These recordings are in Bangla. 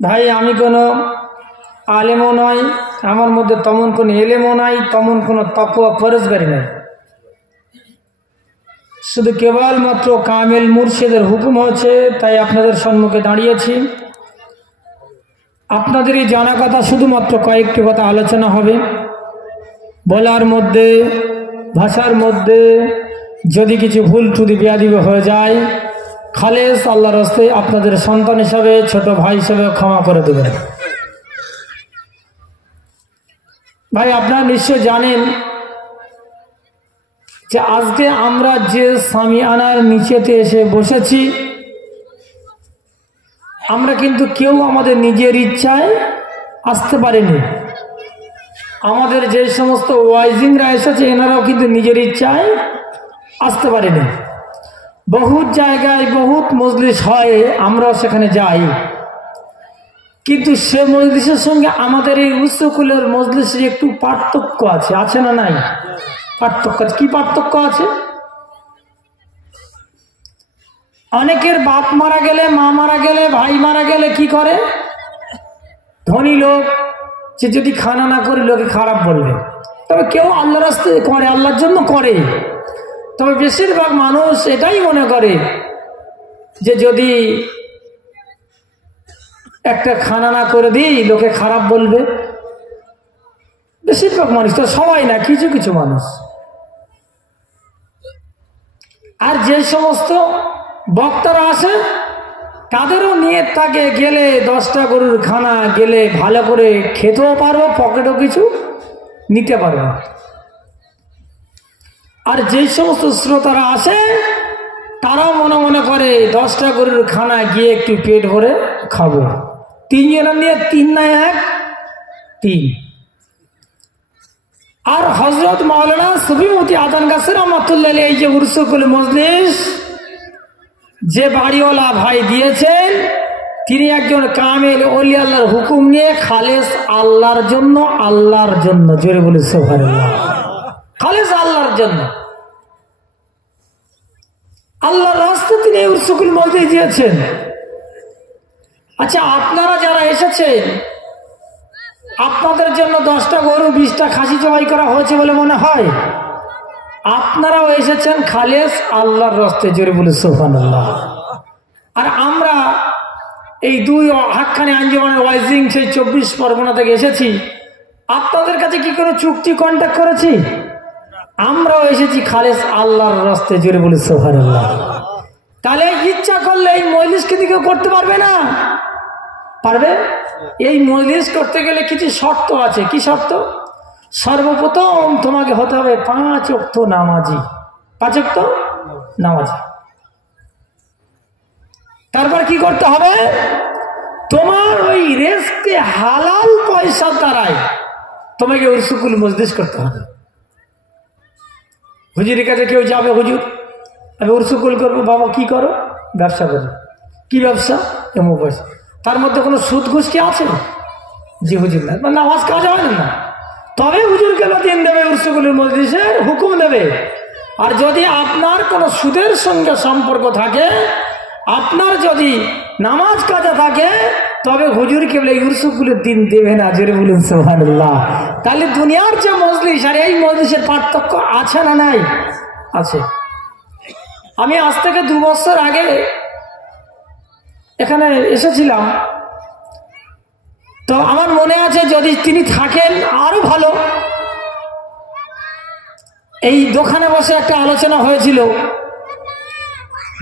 ভাই আমি কোনো আলেমও নয়, আমার মধ্যে তেমন কোনো এলেমও নাই, তেমন কোনো তাকওয়া ফরজগারি নাই। শুধু কেবলমাত্র কামেল মুর্শিদের হুকুম হচ্ছে, তাই আপনাদের সম্মুখে দাঁড়িয়েছি। আপনাদেরই জানা কথা, শুধুমাত্র কয়েকটি কথা আলোচনা হবে। বলার মধ্যে, ভাষার মধ্যে যদি কিছু ভুল ত্রুটি বেয়াদবি হয়ে যায়, খালেস আল্লাহর রাস্তায় আপনাদের সন্তান হিসাবে, ছোট ভাই হিসাবে ক্ষমা করে দেবেন। ভাই আপনারা নিশ্চয় জানেন যে আজকে আমরা যে সামিয়ানার নিচেতে এসে বসেছি, আমরা কিন্তু কেউ আমাদের নিজের ইচ্ছায় আসতে পারিনি। আমাদের যে সমস্ত ওয়াইজিংরা এসেছে এনারাও কিন্তু নিজের ইচ্ছায় আসতে পারেনি। বহুত জায়গায় বহুত মজলিস হয়, আমরাও সেখানে যাই, কিন্তু সে মজলিসের সঙ্গে আমাদের এই উচ্চকুলের মজলিসের একটু পার্থক্য আছে, আছে না নাই? পার্থক্য আছে। কি পার্থক্য আছে? অনেকের বাপ মারা গেলে, মা মারা গেলে, ভাই মারা গেলে কি করে? ধনী লোক সে যদি খানা না করে লোকে খারাপ বলবে। তবে কেউ আল্লাহর রাস্তায় করে, আল্লাহর জন্য করে। তবে বেশিরভাগ মানুষ এটাই মনে করে যে যদি একটা খানা না করে দিই লোকে খারাপ বলবে। বেশিরভাগ মানুষ, তো সবাই না, কিছু কিছু মানুষ। আর যে সমস্ত বক্তারা আসে তাদেরও নিয়ত থাকে গেলে 10টা গরুর খানা গেলে ভালো করে খেতেও পারবো, পকেটও কিছু নিতে পারবো। আর যে সমস্ত শ্রোতারা আসে তারাও মনে মনে করে 10টা গরুর খানা গিয়ে একটু পেট ভরে খাবো। 3 জনের নিয়ে 3 না 1, 3। আর হযরত মাওলানা সুফিমতি আজান গাছী রহমাতুল্লাহ আলাইহি এই যে উরসুকুল মজলিস যে বাড়িওয়ালা ভাই দিয়েছেন, তিনি একজন কামেল ওলি আল্লাহর হুকুম নিয়ে খালেস আল্লাহর জন্য, আল্লাহর জন্য, জোরে বলে সুবহানাল্লাহ, খালেস আল্লাহর জন্য, আল্লাহর রাস্তায় তিনি উরসুকুল মজলিস দিয়েছেন। আচ্ছা, আপনারা যারা এসেছেন আপনাদের জন্য 10টা গরু 20টা খাসি জবাই করা হয়েছে বলে মনে হয়? আপনারাও এসেছেন খালেস আল্লাহর রাস্তায়, জোরে বলে সুবহানাল্লাহ। আর আমরা এই 2 হাক্কানি আঞ্জুমানের ওয়াইজিং সেই 24 পরগনা থেকে এসেছি। আপনাদের কাছে কি কোনো চুক্তি কন্ট্যাক্ট করেছি? আমরাও এসেছি খালেস আল্লাহর রাস্তায়, জোরে বলে সুবহানাল্লাহ। তাহলে ইচ্ছা করলে এই মজলিস কি কেউ করতে পারবে না? পারবে। এই মজলিস করতে গেলে কিছু শর্ত আছে। কি শর্ত? সর্বপ্রথম তোমাকে হতে হবে 5 ওয়াক্ত নামাজি, 5 ওয়াক্ত নামাজি। তারপর কি করতে হবে? তোমার ওই রিজকে হালাল পয়সা দ্বারাই তোমাকে উরসুকুল মজলিস করতে হবে। হুজুরের কাছে কেউ যাবে, হুজুর আমি উরসুকুল করবো। বাবা কি করো? ব্যবসা করি। কি ব্যবসা? এমন পয়সা। তার মধ্যে কোনো সুদ ঘুষ কি আছে? জি হুজুর না, নামাজ কাজ হয় না। তবে হুজুরকে দিন দেবে, উরসুকুলের মজলিসের হুকুম দেবে। আর যদি আপনার কোনো সুদের সঙ্গে সম্পর্ক থাকে, আপনার যদি নামাজ কাজা থাকে, তবে হুজুরকে বলে উরসুকুলের দিন দেবে না, জোরে বলুন সুবহানাল্লাহ। তাহলে দুনিয়ার যে মজলিস আর এই মজলিসের পার্থক্য আছে না নাই? আছে। আমি আজ থেকে 2 বছর আগে এখানে এসেছিলাম, তো আমার মনে আছে যদি তিনি থাকেন আরো ভালো। এই দোকানে বসে একটা আলোচনা হয়েছিল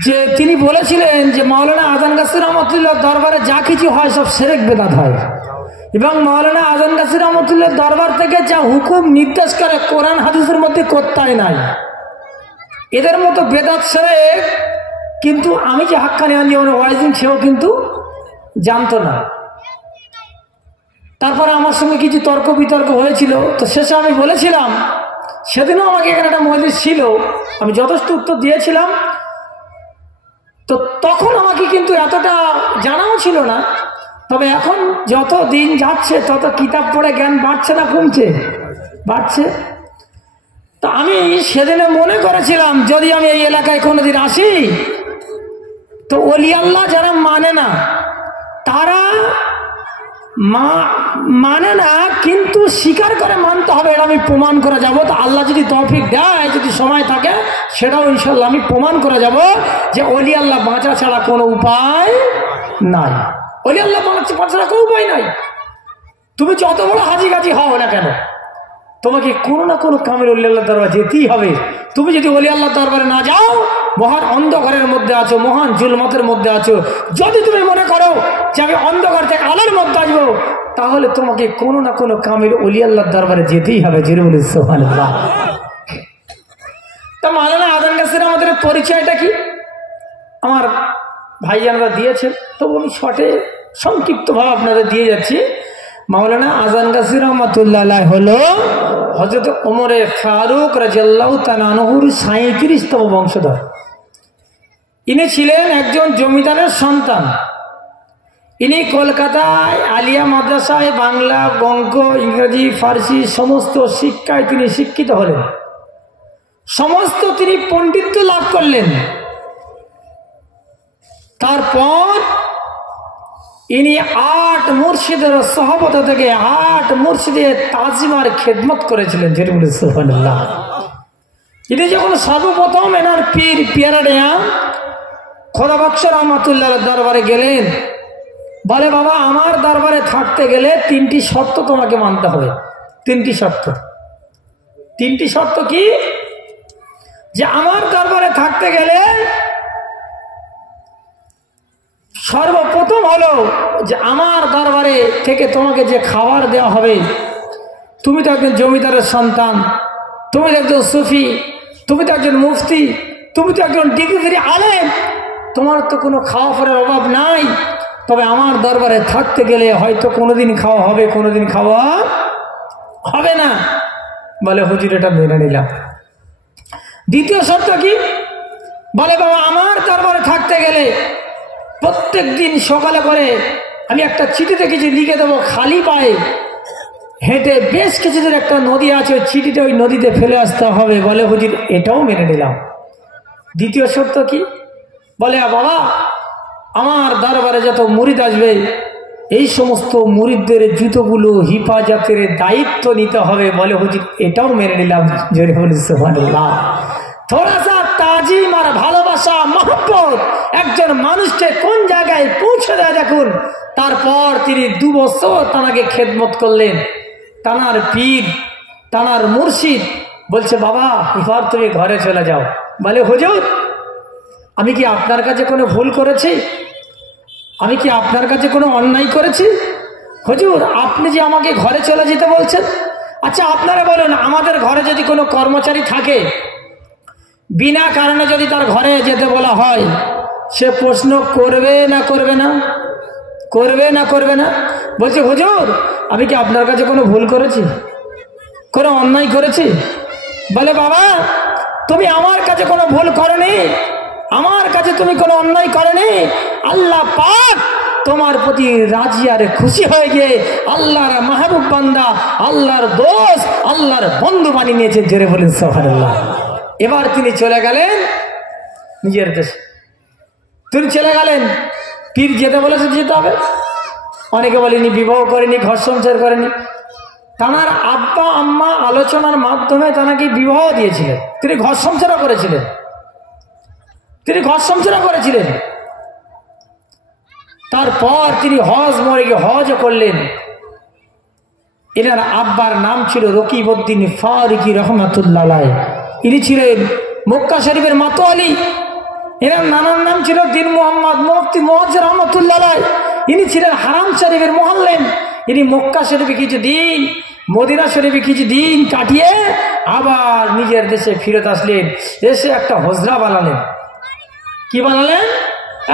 যে তিনি বলেছিলেন যে মাওলানা আজান গাছী রহমাতুল্লাহ দরবারে যা কিছু হয় সব শিরক বেদাত হয়, এবং মাওলানা আজান গাছী রহমাতুল্লাহ দরবার থেকে যা হুকুম নির্দেশ করে কোরআন হাদিসের মধ্যে করতেই নাই। এদের মতো বেদাত শিরক কিন্তু আমি যে হাক্কানি আঞ্জুমানের ওয়াইজিং সেও কিন্তু জানতো না। তারপরে আমার সঙ্গে কিছু তর্ক বিতর্ক হয়েছিল। তো শেষে আমি বলেছিলাম, সেদিনও আমাকে এখানে একটা মজলিস ছিল, আমি যথেষ্ট উত্তর দিয়েছিলাম। তো তখন আমাকে কিন্তু এতটা জানাও ছিল না। তবে এখন যত দিন যাচ্ছে তত কিতাব পড়ে জ্ঞান বাড়ছে না কমছে? বাড়ছে। তো আমি সেদিনে মনে করেছিলাম যদি আমি এই এলাকায় কোনোদিন আসি, তো ওলি আল্লাহ যারা মানে না তারা মানে না, কিন্তু স্বীকার করে মানতে হবে, এটা আমি প্রমাণ করে যাব। তো আল্লাহ যদি তৌফিক দেয়, যদি সময় থাকে, সেটাও ইনশাল্লাহ আমি প্রমাণ করে যাব যে ওলি আল্লাহ বাঁচা ছাড়া কোনো উপায় নাই। ওলি আল্লাহ বাঁচা ছাড়া কোনো উপায় নাই। তুমি যত বড় হাজি গাজি হও না কেন, তোমাকে কোনো না কোনো কামের ওলি আল্লাহ দরবারে যেতেই হবে। তুমি যদি ওলি আল্লাহ দরবারে না যাও, মহান অন্ধকারের মধ্যে আছো, মহান জুলমতের মধ্যে আছো। যদি তুমি মনে করো যে আমি অন্ধকার থেকে আলোর মধ্যে আসবো, তাহলে তোমাকে কোনো না কোনো কামের ওলি আল্লাহর দরবারে যেতেই হবে। জেরে বলি সুবহানাল্লাহ। তা মাওলানা আজান গাছের আমাদের পরিচয়টা কি আমার ভাইয়ানরা দিয়েছেন, তো আমি শর্টে সংক্ষিপ্তভাবে আপনাদের দিয়ে যাচ্ছি। মাওলানা আজান গাছি রহমাতুল্লাহ আলাইহ হলো হযরত ওমরে ফারুক রাদিয়াল্লাহু তাআলা আনহুর 37তম বংশধর। ইনি ছিলেন একজন জমিদারের সন্তান। ইনি কলকাতায় আলিয়া মাদ্রাসায় বাংলা, অঙ্ক, ইংরেজি, ফার্সি সমস্ত শিক্ষায় তিনি শিক্ষিত হলেন। সমস্ত তিনি পণ্ডিত্য লাভ করলেন। তারপর ইনি 8 মুর্শিদের সহবত থেকে 8 মুর্শিদের তাজিমার খেদমত করেছিলেন। যেটা বলে সুবহানাল্লাহ। ইনি যখন সর্বপ্রথম এনার পীর পিয়ারাডেয়া খোদা বখশ রহমাতুল্লাহ দরবারে গেলেন, বলে বাবা আমার দরবারে থাকতে গেলে 3টি শর্ত তোমাকে মানতে হবে। 3টি শর্ত। 3টি শর্ত কি? যে আমার দরবারে থাকতে গেলে সর্বপ্রথম হলো যে আমার দরবারে থেকে তোমাকে যে খাবার দেওয়া হবে, তুমি তো একজন জমিদারের সন্তান, তুমি তো একজন সুফি, তুমি তো একজন মুফতি, তুমি তো একজন ডিগ্রিধারী আলেম, তোমার তো কোনো খাওয়া পরের অভাব নাই। তবে আমার দরবারে থাকতে গেলে হয়তো কোনোদিন খাওয়া হবে, কোনোদিন খাওয়া হবে না। বলে হুজুর এটা মেনে নিলাম। দ্বিতীয় শর্ত কি? বলে বাবা আমার দরবারে থাকতে গেলে প্রত্যেক দিন সকালে করে আমি একটা চিঠিতে কিছু লিখে দেবো, খালি পায়ে হেঁটে বেশ কিছুদিন একটা নদী আছে, ওই চিঠিটা ওই নদীতে ফেলে আসতে হবে। বলে হুজুর এটাও মেনে নিলাম। দ্বিতীয় শর্ত কি? বলে বাবা আমার দরবারে যত মুরিদ আসবে এই সমস্ত মুরিদদের জুতোগুলো হিফাজতের দায়িত্ব নিতে হবে। বলে হুজুর এটাও মেনে নিলাম। জোরে বলি সুবহানাল্লাহ। থোড়া সা তাজিম আর ভালোবাসা মহব্বত একজন মানুষকে কোন জায়গায় পৌঁছে দেয় দেখুন। তারপর তিনি 2 বছর তানাকে খেদমত করলেন। তানার পীর, তানার মুর্শিদ বলছে বাবা এবার তুমি ঘরে চলে যাও। বলে হুজুর আমি কি আপনার কাছে কোনো ভুল করেছি? আমি কি আপনার কাছে কোনো অন্যায় করেছি? হুজুর আপনি যে আমাকে ঘরে চলে যেতে বলছেন, আচ্ছা আপনারা বলুন আমাদের ঘরে যদি কোনো কর্মচারী থাকে, বিনা কারণে যদি তার ঘরে যেতে বলা হয়, সে প্রশ্ন করবে না করবে না? করবে না করবে না? বলছে হুজুর আমি কি আপনার কাছে কোনো ভুল করেছি, কোনো অন্যায় করেছি? বলে বাবা তুমি আমার কাছে কোনো ভুল করনি, আমার কাছে তুমি কোনো অন্যায় করনি। আল্লাহ পাক তোমার প্রতি রাজি আর খুশি হয়ে গিয়ে আল্লাহর মাহবুব বান্দা, আল্লাহর দোস্ত, আল্লাহর বন্ধু বানিয়ে নিয়েছে। জোরে বলেন সুবহানাল্লাহ। এবার তিনি চলে গেলেন নিজের দেশে। তিনি চলে গেলেন, পীর যেতে বলেছে যেতে হবে। অনেকে বলেনি বিবাহ করেনি, ঘর সংসার করেনি। তানার আব্বা আম্মা আলোচনার মাধ্যমে তানাকে বিবাহ দিয়েছিলেন। তিনি ঘর সংসারও করেছিলেন। তিনি ঘর সংসারও করেছিলেন। তারপর তিনি হজ মরে গিয়ে হজও করলেন। এনার আব্বার নাম ছিল রকিবউদ্দিন ফারুকি রহমাতুল্লাহ আলাইহ। ইনি ছিলেন মক্কা শরীফের মাতোয়ালি। এনার নানার নাম ছিল দিন মোহাম্মদ মুফতি মুয়াজ্জর রহমাতুল্লাহ আলাইহ। ইনি ছিলেন হারাম শরীফের মুআল্লিম। ইনি মক্কা শরীফে কিছুদিন, মদিনা শরীফে কিছুদিন কাটিয়ে আবার নিজের দেশে ফিরত আসলেন। এসে একটা হজরা বানালেন। কি বানালেন?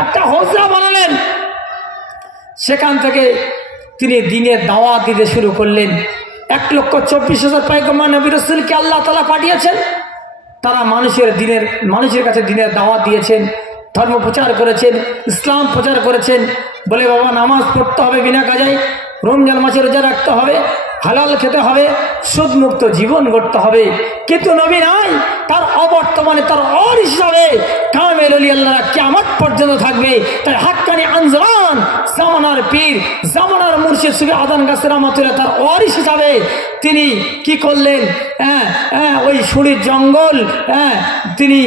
একটা হজরা বানালেন। সেখান থেকে তিনি দিনের দাওয়াত দিতে শুরু করলেন। 1,24,000 পয়গম্বর নবী রাসূলকে আল্লাহ তাআলা পাঠিয়েছেন। তারা মানুষের কাছে দিনের দাওয়াত দিয়েছেন, ধর্ম প্রচার করেছেন, ইসলাম প্রচার করেছেন। বলে বাবা নামাজ পড়তে হবে বিনা কাজায়, রমজান মাসে রোজা রাখতে হবে, হালাল খেতে হবে, সুদ মুক্ত জীবন গড়তে হবে। কিন্তু নবী নাই, তার অবর্তমানে তার হিসাবে কামেল কামেল ওলি আল্লাহরা কিয়ামত পর্যন্ত থাকবে। তাই হাক্কানি আনজামান জামানার পীর, জামানার মুর্শিদ সুফি আদান গাছী রহমাতুল্লাহ তার ওয়ারিস হিসাবে তিনি কি করলেন, ওই সুরির জঙ্গল তিনি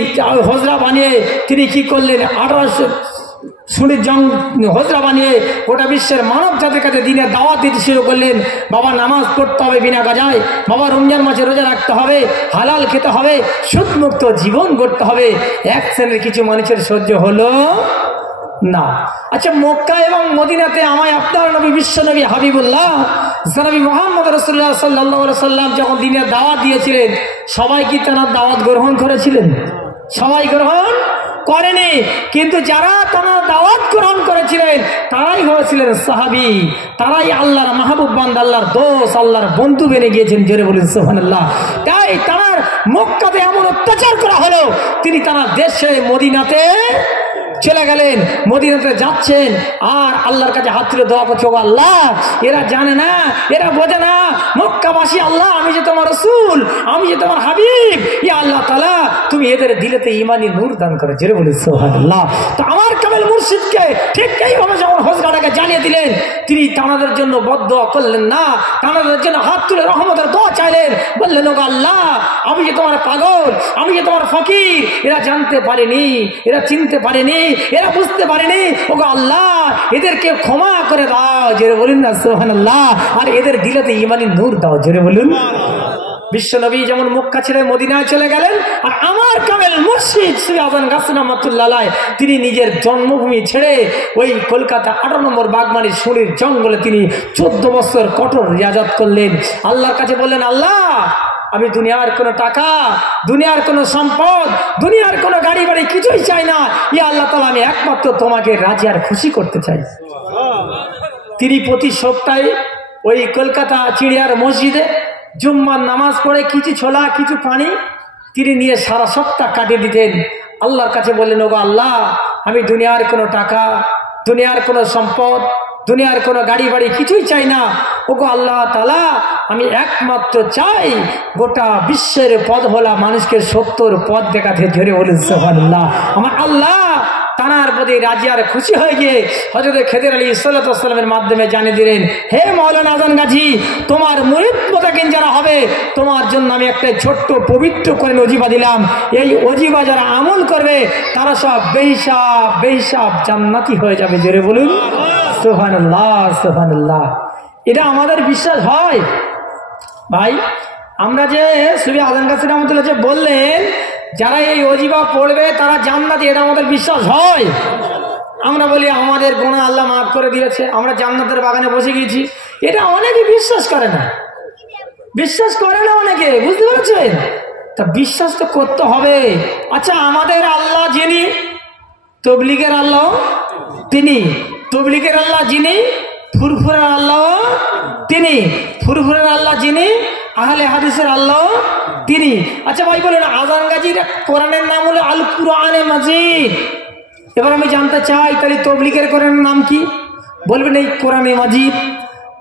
হজরা বানিয়ে তিনি কি করলেন, 1800 সুরির হজরা বানিয়ে গোটা বিশ্বের মানব জাতির কাছে দিনের দাওয়াত দিতে শুরু করলেন। বাবা নামাজ পড়তে হবে বিনা গাজায়, বাবা রমজান মাসে রোজা রাখতে হবে, হালাল খেতে হবে, সুদমুক্ত জীবন গড়তে হবে। এক শ্রেণীর কিছু মানুষের সহ্য হলো না। আচ্ছা, মক্কা এবং মদিনাতে আমায় আপনার নবী বিশ্ব নবী হাবিবুল্লাহ জনাবি মুহাম্মদ রাসূলুল্লাহ সাল্লাল্লাহু আলাইহি সাল্লাম যখন দিনের দাওয়াত দিয়েছিলেন, সবাই কি তার দাওয়াত গ্রহণ করেছিলেন? সবাই গ্রহণ করেনি, কিন্তু যারা তার দাওয়াত গ্রহণ করেছিলেন তারাই হয়েছিলেন সাহাবী, তারাই আল্লাহর মাহবুব বান্দা, আল্লাহর দোস্ত, আল্লাহর বন্ধু বেনে গিয়েছেন। জোরে বলেন সুবহানাল্লাহ। তাই তার মক্কাতে এমন অত্যাচার করা হলো, তিনি তার দেশে মদিনাতে চলে গেলেন, মদিনাতে যাচ্ছেন আর আল্লাহর কাছে হাত তুলে দোয়া করছে, আল্লাহ এরা জানে না, এরা বোঝে না, মক্কাবাসী আল্লাহ আমি যে তোমার রাসূল, আমি যে তোমার হাবিব, ইয়া আল্লাহ তাআলা তুমি এদের দিলেতে ঈমানি নূর দান করে। জোরে বলি সুবহানাল্লাহ। তো আমার কামেল মুর্শিদকে ঠিক এইভাবে যখন হজরাটাকে জানিয়ে দিলেন, তিনি তানাদের জন্য বদদোয়া করলেন না, তানাদের জন্য হাত তুলে রহমতের দোয়া চাইলেন, বললেন ওগো আল্লাহ আমি যে তোমার পাগল, আমি যে তোমার ফকির, এরা জানতে পারেনি, এরা চিনতে পারেনি, এরা বুঝতে পারেনি, ওগো আল্লাহ এদেরকে ক্ষমা করে দাও। জোরে বলুন না সুবহানাল্লাহ। আর এদের দিলেতে ঈমানি নূর দাও। জোরে বলুন। বিশ্বনবী যেমন মক্কা ছেড়ে মদিনায় চলে গেলেন, আর আমার কামেল মুর্শিদ শ্রী আজান গাছী রহমাতুল্লাহ আলাইহি তিনি নিজের জন্মভূমি ছেড়ে ওই কলকাতা 18 নম্বর বাগমারির সুরির জঙ্গলে তিনি 14 বছর কঠোর রিয়াজত করলেন। আল্লাহর কাছে বললেন, আল্লাহ আমি দুনিয়ার কোনো টাকা, দুনিয়ার কোনো সম্পদ, দুনিয়ার কোনো গাড়ি বাড়ি কিছুই চাই না, ইয়া আল্লাহ তাআলা আমি একমাত্র তোমাকে রাজি আর খুশি করতে চাই। তিনি প্রতি সপ্তাহে ওই কলকাতা চিড়িয়ার মসজিদে জুম্মার নামাজ পড়ে কিছু ছোলা কিছু পানি তিনি নিয়ে সারা সপ্তাহ কাটিয়ে দিতেন। আল্লাহর কাছে বললেন, ওগো আল্লাহ আমি দুনিয়ার কোনো টাকা, দুনিয়ার কোনো সম্পদ, দুনিয়ার কোনো গাড়ি বাড়ি কিছুই চাই না, ওগো আল্লাহ তাআলা আমি একমাত্র চাই গোটা বিশ্বের পথ ভোলা মানুষকে সত্যর পথ দেখাতে। জোরে বলুন সুবহানাল্লাহ। আমার আল্লাহ তানার প্রতি রাজি আর খুশি হয়ে গিয়ে হযরত খেদির আলাইহিস সালাতু ওয়াস সালামের মাধ্যমে জানিয়ে দিলেন, হে মাওলানা আজান গাজী তোমার মুরিদ মুতাকিন যারা হবে তোমার জন্য আমি একটা ছোট্ট পবিত্র করে ওজিফা দিলাম, এই ওজিফা যারা আমল করবে তারা সব বেহিসাব জান্নাতি হয়ে যাবে। জোরে বলুন সুবহানাল্লাহ সুবহানাল্লাহ। এটা আমাদের বিশ্বাস হয় ভাই। আমরা যে সুফি আজান গাছী রহমাতুল্লাহ যে বললেন যারা এই ওজিফা পড়বে তারা জান্নাতি, এটা আমাদের বিশ্বাস হয়। আমরা বলি আমাদের গুনাহ আল্লাহ মাফ করে দিয়েছে, আমরা জান্নাতের বাগানে বসে গিয়েছি, এটা অনেকে বিশ্বাস করে না, বিশ্বাস করে না অনেকে, বুঝতে পারছেন? তা বিশ্বাস তো করতে হবে। আচ্ছা আমাদের আল্লাহ যিনি, তবলিগের আল্লাহ তিনি, তবলিগের আল্লাহ যিনি, ফুরফুরার আল্লাহ তিনি, ফুরফুরার আল্লাহ যিনি, আহলে হাদিসের আল্লাহ তিনি। আচ্ছা ভাই বলেন আজান গাজীর কোরআনের নাম হলো আল কুরআনে মাজিদ। এবার আমি জানতে চাই তাহলে তবলিগের কোরআনের নাম কি? বলবেন এই কোরআনে মাজিদ।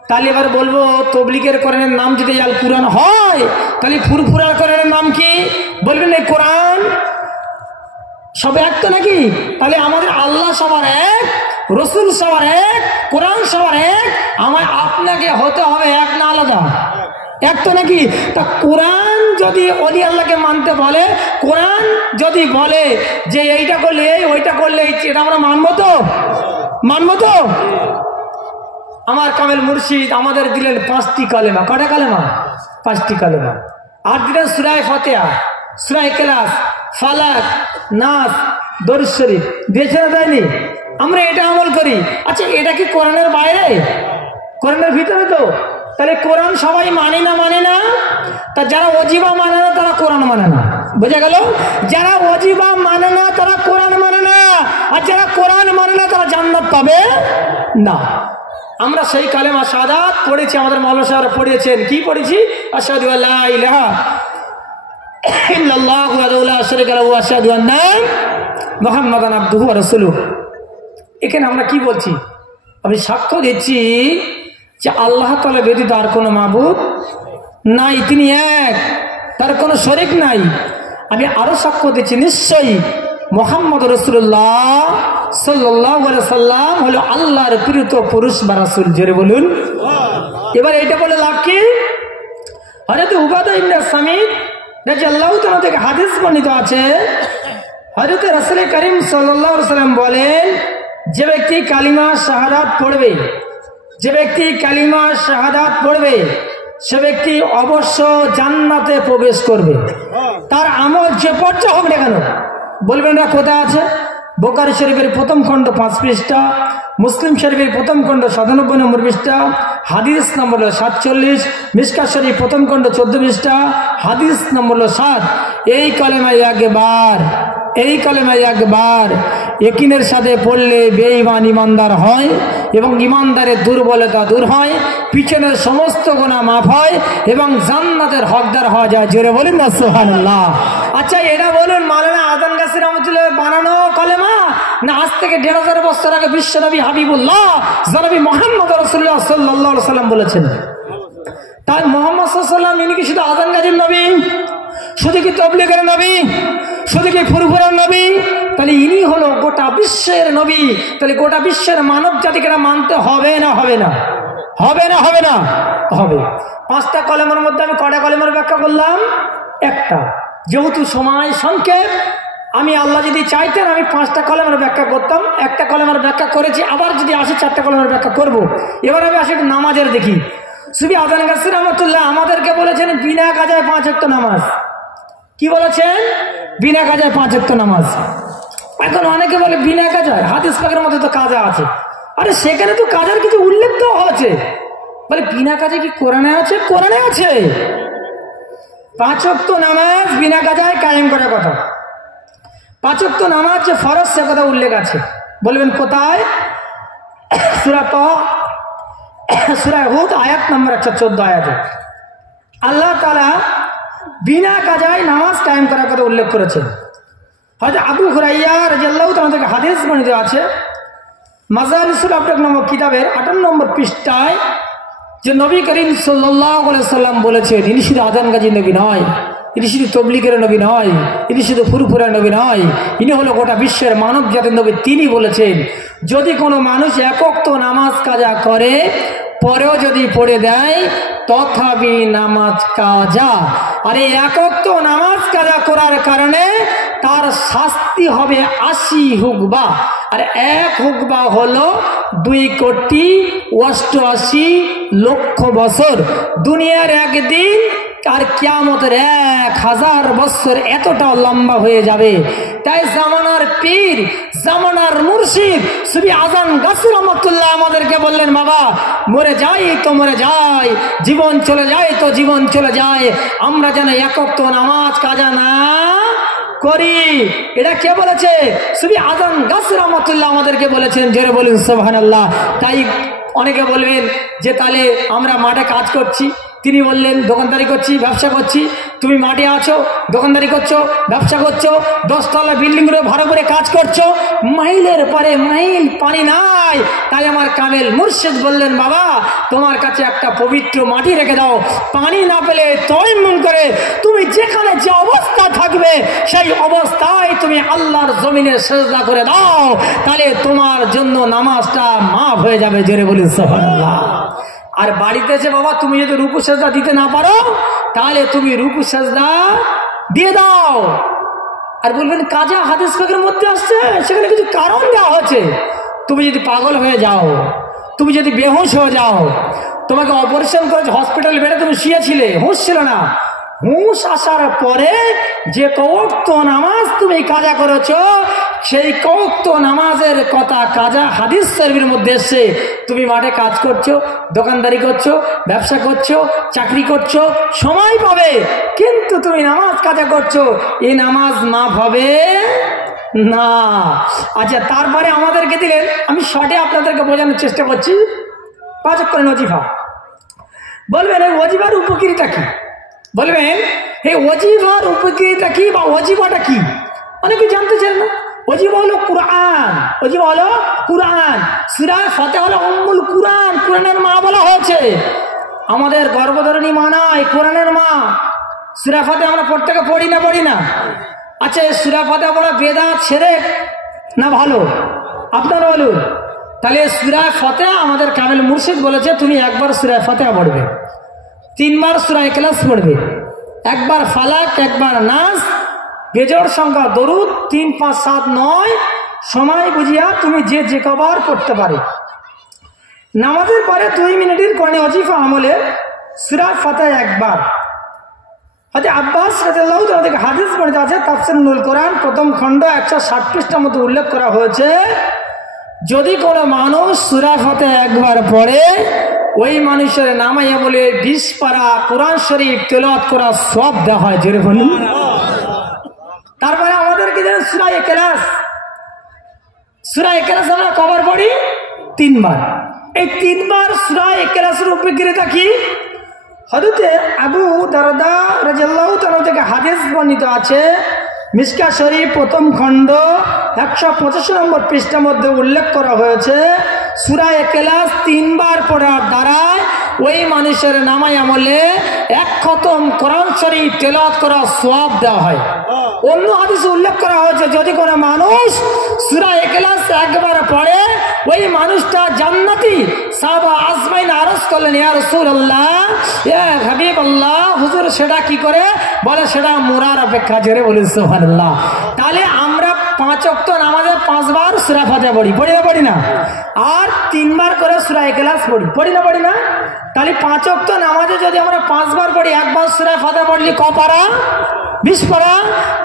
তাহলে এবার বলবো তবলিগের কোরআনের নাম যদি আল কুরআন হয় তাহলে ফুরফুরার কোরআনের নাম কি? বলবেন এই কোরআন। সব এক তো নাকি? তাহলে আমাদের আল্লাহ সবার এক, রসুল সবার এক, কোরআন সবার এক, আমার আপনাকে হতে হবে এক না আলাদা? এক তো নাকি? তা কোরআন যদি ওলি আল্লাহকে মানতে বলে, কোরআন যদি বলে যে এইটা করলে এই, ওইটা করলে এটা আমরা মানবো তো? মানবো তো? আমার কামেল মুর্শিদ আমাদের দিলেন 5টি কালেমা। কটা কালেমা? 5টি কালেমা। আর দিলেন সূরা ফাতিহা, সূরা ইখলাস, ফালাক, নাস, দরুদ শরীফ। দিয়েছে না দেয়নি? আমরা এটা আমল করি। আচ্ছা এটা কি কোরআনের বাইরে? কোরআনের ভিতরে তো। তাহলে কোরআন সবাই মানে না? মানে না। তা যারা ওজিফা মানে না তারা কোরআন মানে না। বোঝা গেল? যারা ওজিফা মানে না তারা কোরআন মানে না, আর যারা কোরআন মানে না তারা জান্নাত পাবে না। আমরা সেই কালেমা শাহাদাত পড়েছি, আমাদের মাওলানা সাহেবরা পড়িয়েছেন। কি পড়েছি? আশহাদু আল্লা ইলাহা ইল্লাল্লাহু ওয়াহদাহু লা শারীকা লাহু ওয়া আশহাদু আন্না মুহাম্মাদান আবদুহু ওয়া রাসূলুহু। এখানে আমরা কি বলছি? আমি সাক্ষ্য দিচ্ছি যে আল্লাহ তাআলা ব্যতীত আর কোনো মাবুদ নাই, তিনি এক, তার কোনো শরীক নাই। আমি আরো সাক্ষ্য দিচ্ছি নিশ্চয়ই মুহাম্মদ রাসূলুল্লাহ সাল্লাল্লাহু আলাইহি সাল্লাম হলো আল্লাহর প্রিয় পুরুষ বা রাসূল। জোরে বলুন। এবার এটা বলে লাভ কি? হযরত উবাদা ইবনে সামিত রাদিয়াল্লাহু তাআলা থেকে হাদিস বর্ণিত আছে, হযরত রাসূল করিম সাল্লাল্লাহু আলাইহি সাল্লাম বলেন, যে ব্যক্তি কালিমা শাহাদাত পড়বে, যে ব্যক্তি কালিমা শাহাদাত পড়বে সে ব্যক্তি অবশ্য জান্নাতে প্রবেশ করবে, তার আমল যে পর্যায়ে হোক না কেন। বলবেন না কোথায় আছে? বুখারী শরীফের প্রথম খণ্ড 5 পৃষ্ঠা, মুসলিম শরীফের প্রথম খণ্ড 97 নম্বর পৃষ্ঠা, হাদিস নম্বর 47, মিশকাত শরীফ প্রথম খণ্ড 14 পৃষ্ঠা, হাদিস নম্বর 7। এই কলেমায় একবার, এই কলেমায় একবার ইয়াকিনের সাথে পড়লে বেঈমান ইমানদার হয় এবং ইমানদারের দুর্বলতা দূর হয়, পিছনের সমস্ত গুনাহ মাফ হয় এবং জান্নাতের হকদার হওয়া যায়। জোরে বলেন না সুবহানাল্লাহ। আচ্ছা এটা বলুন, মাওলানা আযান গাছী রাহমাতুল্লাহ বানানো কলেমা না আজ থেকে 1500 বছর আগে বিশ্বনবী হাবিবুল্লাহ জনাবি মুহাম্মদ রাসূলুল্লাহ সাল্লাল্লাহু আলাইহি সাল্লাম বলেছেন? তাই মুহাম্মদ সাল্লাল্লাহু আলাইহি সাল্লাম ইনি কি শুধু আযান গাজীর নবী, শুধু কি তাবলীগের নবী, শুধু কি ফুরফুরার নবী? তাহলে ইনি হলো গোটা বিশ্বের নবী। তাহলে গোটা বিশ্বের মানব জাতিকে মানতে হবে না হবে না? হবে না হবে না? হবে। 5টা কলেমার মধ্যে আমি কয়টা কলেমার ব্যাখ্যা করলাম? একটা। যেহেতু সময় সংক্ষেপ, আমি আল্লাহ যদি চাইতেন আমি 5টা কলেমার ব্যাখ্যা করতাম, একটা কলেমার ব্যাখ্যা করেছি, আবার যদি আসি 4টা কলেমার ব্যাখ্যা করব। এবার আমি আসি নামাজের দেখি। সুফি আযান গাছী রাহমাতুল্লাহ আমাদেরকে বলেছেন বিনা কাজায় 5 ওয়াক্ত নামাজ। কি বলেছেন? বিনা কাজায় 5 ওয়াক্ত নামাজ। এখন অনেকে বলে বিনা কাজায়, হাদিস পাকের মধ্যে তো কাজা আছে। আরে সেখানে তো কাজার কিছু উল্লেখ দেওয়া হয়েছে। বলে বিনা কাজে কি কোরআনে আছে? কোরআনে আছে। 5 ওয়াক্ত নামাজ বিনা কাজায় কায়েম করার কথা। 5 ওয়াক্ত নামাজ যে ফরজ সে কথা উল্লেখ আছে। বলবেন কোথায়? সূরা সূরা হুদ আয়াত নম্বর 114 আয়াতে আল্লাহ তাআলা বিনা কাজায় নামাজ কায়েম করার কথা উল্লেখ করেছেন। হযরত আবু হুরায়রা রাদিয়াল্লাহু তাআলা থেকে হাদিস বর্ণিত আছে, মাজালিসুল আবরার নামক কিতাবের 58 নম্বর পৃষ্ঠায়, যে নবী করিম সাল্লাল্লাহু আলাইহি সাল্লাম বলেছেন, ইনি শুধু আযান গাজীর নবী নয়, ইনি শুধু তাবলীগের নবী নয়, ইনি শুধু ফুরফুরার নবী নয়, ইনি হলো গোটা বিশ্বের মানব জাতির নবী। তিনি বলেছেন, যদি কোনো মানুষ এক ওয়াক্ত নামাজ কাজা করে পরেও যদি পড়ে দেয় তথাপি নামাজ কাজা। আর এই এক ওয়াক্ত নামাজ কাজা করার কারণে তার শাস্তি হবে 80 হুকবা। আর 1 হুকবা হলো 2,88,00,000 বছর। দুনিয়ার একদিন আর কিয়ামতের 1000 বছর এতটাও লম্বা হয়ে যাবে। তাই জামানার পীর, জামানার মুর্শিদ সুফি আযান গাছী রাহমাতুল্লাহ আমাদেরকে বললেন, বাবা মরে যাই তো মরে যাই, জীবন চলে যায় তো জীবন চলে যায়, আমরা যেন এক ওয়াক্ত নামাজ কাজা না করি। এটা কে বলেছে? সুফি আযান গাছী রাহমাতুল্লাহ আমাদেরকে বলেছেন। জোরে বলুন সুবহানাল্লাহ। তাই অনেকে বলবেন যে তাহলে আমরা মাঠে কাজ করছি, তিনি বললেন দোকানদারি করছি, ব্যবসা করছি। তুমি মাঠে আছো, দোকানদারি করছো, ব্যবসা করছো, 10 তলা বিল্ডিং এর ভাড়া করে কাজ করছো, মাইলের পরে মাইল পানি নাই। তাই আমার কামেল মুর্শিদ বললেন, বাবা তোমার কাছে একটা পবিত্র মাটি রেখে দাও, পানি না পেলে তায়াম্মুম করে তুমি যেখানে যে অবস্থা থাকবে সেই অবস্থায় তুমি আল্লাহর জমিনে সিজদা করে দাও, তাহলে তোমার জন্য নামাজটা মাফ হয়ে যাবে। জোরে বলি সুবহানাল্লাহ। আর বাড়িতে এসে বাবা তুমি যদি রুকু সেজদা দিতে না পারো তাহলে তুমি রুকু সেজদা দিয়ে দাও। আর বলবেন কাজা হাদিস পাকের মধ্যে আসছে, সেখানে কিছু কারণ দেওয়া হচ্ছে। তুমি যদি পাগল হয়ে যাও, তুমি যদি বেহুশ হয়ে যাও, তোমাকে অপারেশন করেছে, হসপিটাল বেডে তুমি শুয়েছিলে, হুঁশ ছিল না, হুঁশ আসার পরে যে ওয়াক্ত নামাজ তুমি কাজা করেছো সেই ওয়াক্ত নামাজের কথা কাজা হাদিস শরীফের মধ্যে এসেছে। তুমি মাঠে কাজ করছো, দোকানদারি করছো, ব্যবসা করছো, চাকরি করছো, সময় পাবে, কিন্তু তুমি নামাজ কাজা করছো, এই নামাজ মাফ হবে না। আচ্ছা তারপরে আমাদেরকে দিলেন, আমি শর্টে আপনাদেরকে বোঝানোর চেষ্টা করছি, 5 করে ওয়াজিফা। বলবেন এই ওয়াজিফার উপকারিতা কি? বলবেন এই ওয়াজিফার উপকারিতা কি বা ওয়াজিফাটা কি? অনেকে জানতে চান না। ওয়াজিফা হলো কুরআন, ওয়াজিফা হলো কুরআন। সূরা ফাতিহা হলো উম্মুল কুরআন, কুরআনের মা বলা হয়েছে। আমাদের গর্ভধারিণী মা নয়, কোরআনের মা। সূরা ফাতিহা আমরা প্রত্যেকে পড়ি না? আচ্ছা, সূরা ফাতিহা পড়া বেদাত শিরক না ভালো? আপনারা বলুন। তাহলে সূরা ফাতিহা আমাদের কামেল মুর্শিদ বলেছে তুমি একবার সূরা ফাতিহা পড়বে, 3 বার সূরা ইখলাস পড়বে, একবার ফালাক, একবার নাস, বেজোড় সংখ্যা দরুদ 3, 5, 7, 9 সময় বুঝিয়া তুমি যে কবার পড়তে পারে। নামাজের পরে 2 মিনিটের কোরআন ওয়াজিফা আমলে সূরা ফাতিহা একবার। হযরত আব্বাস রাদিয়াল্লাহু তাআলা থেকে হাদিস বর্ণিত আছে, তাফসীরুল কোরআন প্রথম খণ্ড 160 পৃষ্ঠার মধ্যে উল্লেখ করা হয়েছে, যদি কোনো মানুষ সূরা ফাতিহা একবার পড়ে ওই মানুষের নামাইয়া বলে 20 পারা কোরআন শরীফ তেলাওয়াত করা সওয়াব দেওয়া হয়। জোরে বলুন। তারপরে আমাদেরকে যে সূরা ইখলাস, সূরা ইখলাস আমরা কবার পড়ি? 3 বার। এই 3 বার সূরা ইখলাসের উপকারিতা কি? হযরত আবু দারদা রাদিয়াল্লাহু তাআলা থেকে হাদিস বর্ণিত আছে, মিশকাত শরীফ প্রথম খণ্ড 185 নম্বর পৃষ্ঠার মধ্যে উল্লেখ করা হয়েছে, সূরা ইখলাস 3 বার পড়ার দ্বারায় ওই মানুষের নামায় আমলে 1 খতম কোরআন শরীফ তেলাওয়াত করা সওয়াব দেওয়া হয়। অন্য হাদিসে উল্লেখ করা হয়েছে, যদি কোনো মানুষ সূরা ইখলাস একবার পড়ে ওই মানুষটা জান্নাতি। সাহাবা আজমাইন আরজ করলেন, ইয়া রাসূলুল্লাহ, ইয়া হাবিবাল্লাহ, হুজুর সেটা কি করে? বলে সেটা মুরার অপেক্ষা। জোরে বলুন সুবহানাল্লাহ। তাহলে আমরা 5 ওয়াক্ত নামাজে 5 বার সূরা ফাতিহা পড়ি না? আর 3 বার করে সূরা ইখলাস পড়ি না? তাহলে 5 ওয়াক্ত নামাজে যদি আমরা 5 বার পড়ি, একবার সূরা ফাতিহা পড়লি ক পারা? 20 পারা।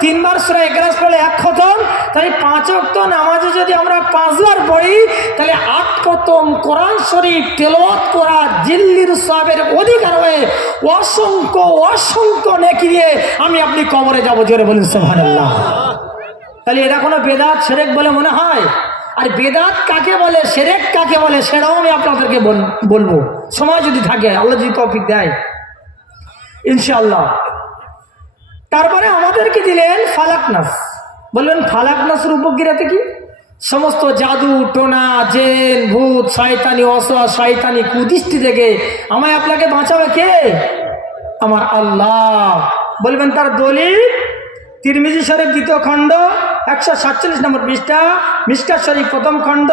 3 বার সূরা ইখলাস পড়লে 1 খতম। তাহলে 5 ওয়াক্ত নামাজে যদি আমরা 5 বার পড়ি, তাহলে 8 খতম কোরআন শরীফ তেলাওয়াত করা জিল্লির সওয়াবের অধিকার হয়ে অসংখ্য নেকি দিয়ে আমি আপনি কবরে যাব। জোরে বলুন সুবহানাল্লাহ। তাহলে এটা কোনো বেদাত শিরক বলে মনে হয়? আর বেদাত কাকে বলে, শিরক কাকে বলে, সেটাও আমি আপনাদেরকে বলবো, সময় যদি থাকে, আল্লাহ যদি তৌফিক দেয় ইনশাআল্লাহ। তারপরে আমাদেরকে দিলেন ফালাক নাস। বললেন ফালাক নাসের উপকারিতা কি? সমস্ত জাদু টোনা, জেন ভূত, শয়তানি অসওয়া, শয়তানি কুদৃষ্টি থেকে আমায় আপনাকে বাঁচাবে কে? আমার আল্লাহ। বলবেন তার দলিল তিরমিজি শরীফ 2য় খণ্ড 147 নম্বর পৃষ্ঠা, মিশকাত শরীফ প্রথম খণ্ড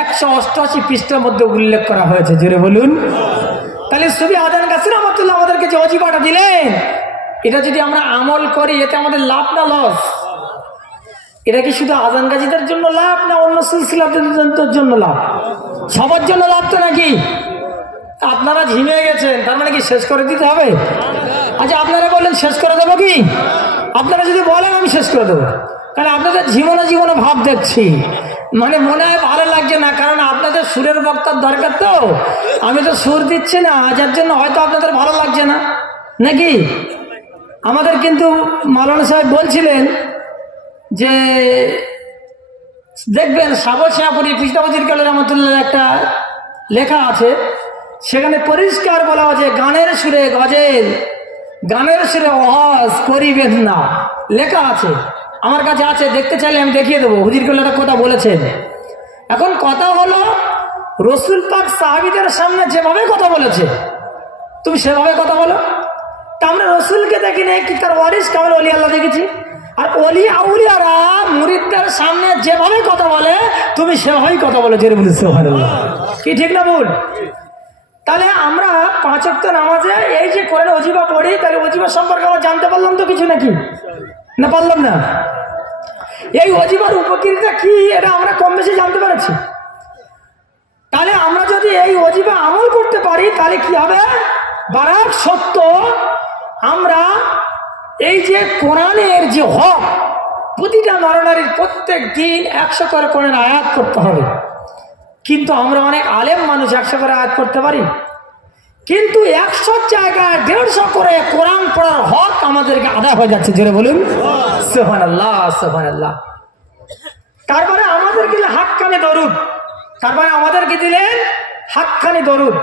188 পৃষ্ঠার মধ্যে উল্লেখ করা হয়েছে। জোরে বলুন। তাহলে সুফি আদান গাছী রাহমাতুল্লাহ আমাদেরকে যে ওজিফাটা দিলেন, এটা যদি আমরা আমল করি এতে আমাদের লাভ না লস? এটা কি শুধু আজান গাজীদের জন্য লাভ না অন্য সিলসিলাদের জন্য লাভ? সবার জন্য লাভ তো নাকি? আপনারা ঝিমে গেছেন, তার মানে কি শেষ করে দিতে হবে? আচ্ছা, আপনারা বললেন শেষ করে দেবো কি? আপনারা যদি বলেন আমি শেষ করে দেবো, কারণ আপনাদের জীবনে ভাব দেখছি, মানে মনে হয় ভালো লাগছে না, কারণ আপনাদের সুরের বক্তার দরকার, তো আমি তো সুর দিচ্ছি না, যার জন্য হয়তো আপনাদের ভালো লাগছে না নাকি? আমাদের কিন্তু মাওলানা সাহেব বলছিলেন যে দেখবেন সাবরশাহপুরি পিস্তাবাজির কালে রহমতুল্লাহ একটা লেখা আছে, সেখানে পরিষ্কার বলা আছে গানের সুরে গজল, গানের সুরে ওয়াজ করিবেন না, লেখা আছে। আমার কাছে আছে, দেখতে চাইলে আমি দেখিয়ে দেবো। হুজুর কালে একটা কথা বলেছেন। এখন কথা হলো, রসুল পাক সাহাবীদের সামনে যেভাবে কথা বলেছে তুমি সেভাবে কথা বলো। তা আমরা রসুলকে দেখি না, কি তার ওয়ারিস কামাল ওলি আল্লাহ দেখেছি। আর ওলি আউলিয়ারা মুরিদদের সামনে যেভাবে কথা বলে তুমি সেভাবেই কথা বলো। জোরে বলি সুবহানাল্লাহ। কি ঠিক না ভুল? তাহলে আমরা 5 ওয়াক্ত নামাজে এই যে কোরআন ওজিফা পড়ি, তাহলে ওজিফা সম্পর্কে আমরা জানতে পারলাম তো কিছু নাকি? না পারলাম না? এই ওজিফার উপকারিতা কি এটা আমরা কম বেশি জানতে পেরেছি। তাহলে আমরা যদি এই ওজিফা আমল করতে পারি তাহলে কি হবে? বারাক সত্য আমরা এই যে কোরআনের যে হক, প্রতিটা নরনারীর প্রত্যেক দিন 100 করে কোরআন আয়াত করতে হবে। কিন্তু আমরা অনেক আলেম মানুষ 100 করে আয়াত করতে পারি, কিন্তু 100 জায়গায় 150 করে কোরআন পড়ার হক আমাদেরকে আদায় হয়ে যাচ্ছে। জোরে বলুন সুবহানাল্লাহ, সুবহানাল্লাহ। তারপরে আমাদেরকে দিলেন হাক্কানি দরুদ, তারপরে আমাদেরকে দিলেন হাক্কানি দরুদ,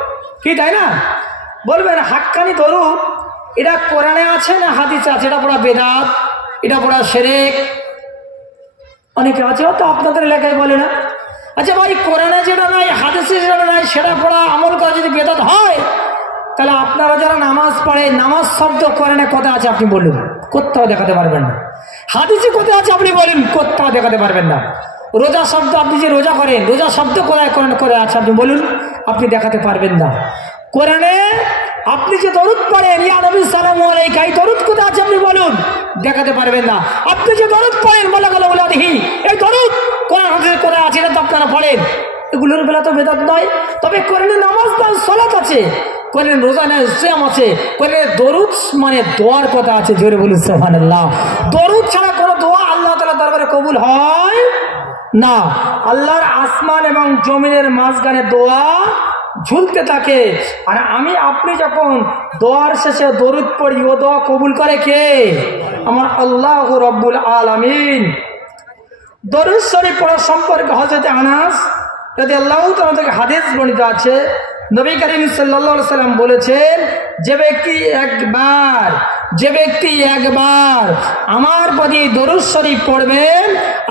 কি তাই না? বলবেন হাক্কানি দরুদ এটা কোরআনে আছে না হাদিসে আছে? এটা পড়া বেদাত, এটা পড়া শিরক। অনেকে আছে তো আপনাদের এলাকায় বলে না। আচ্ছা ভাই, কোরআনে যেটা নাই, হাদিসে যেটা নাই, সেটা পড়া আমল করা যদি বেদাত হয়, তাহলে আপনারা যারা নামাজ পড়ে, নামাজ শব্দ কোরআনে কথা আছে আপনি বলুন, কোথাও দেখাতে পারবেন না। হাদিসে কোথায় আছে আপনি বলেন, কোথাও দেখাতে পারবেন না। রোজা শব্দ, আপনি যে রোজা করেন, রোজা শব্দ কোরআনে করে আছে, আপনি বলুন, আপনি দেখাতে পারবেন না। কোরআনে আপনি যে দরুদ পড়েন, ইয়া নবী সালামু আলাইকা, এই দরুদ কোথায় আছে আপনি বলুন, দেখাতে পারবেন না। আপনি যে দরুদ পড়েন, বলা গেল ওলাদিহি, এই দরুদ কোরআন হাদিসে কোথায় আছে না তো আপনারা পড়েন, এগুলোর বেলা তো বেদাত নয়। তবে কোরআনে নামাজ বা সালাত আছে, কোরআনে রোজা নেই, সিয়াম আছে, কোরআনে দরুদ মানে দোয়ার কথা আছে। জোরে বলুন সুবহানাল্লাহ। দরুদ ছাড়া কোনো দোয়া আল্লাহ তাআলার দরবারে কবুল হয় না। আল্লাহর আসমান এবং জমিনের মাঝখানে দোয়া ঝুলতে থাকে, আর আমি আপনি যখন দোয়ার শেষে দরুদ পড়ি, ও দোয়া কবুল করে কে? আমার আল্লাহ রব্বুল আলামিন। দরুদ শরীফ পড়া সম্পর্কে হযরত আনাস রাদিয়াল্লাহু তাআলা থেকে হাদিস বর্ণিত আছে। নবী করিম সাল্লাল্লাহু আলাইহি সাল্লাম বলেছেন, যে ব্যক্তি একবার আমার প্রতি দরুদ শরীফ পড়বেন,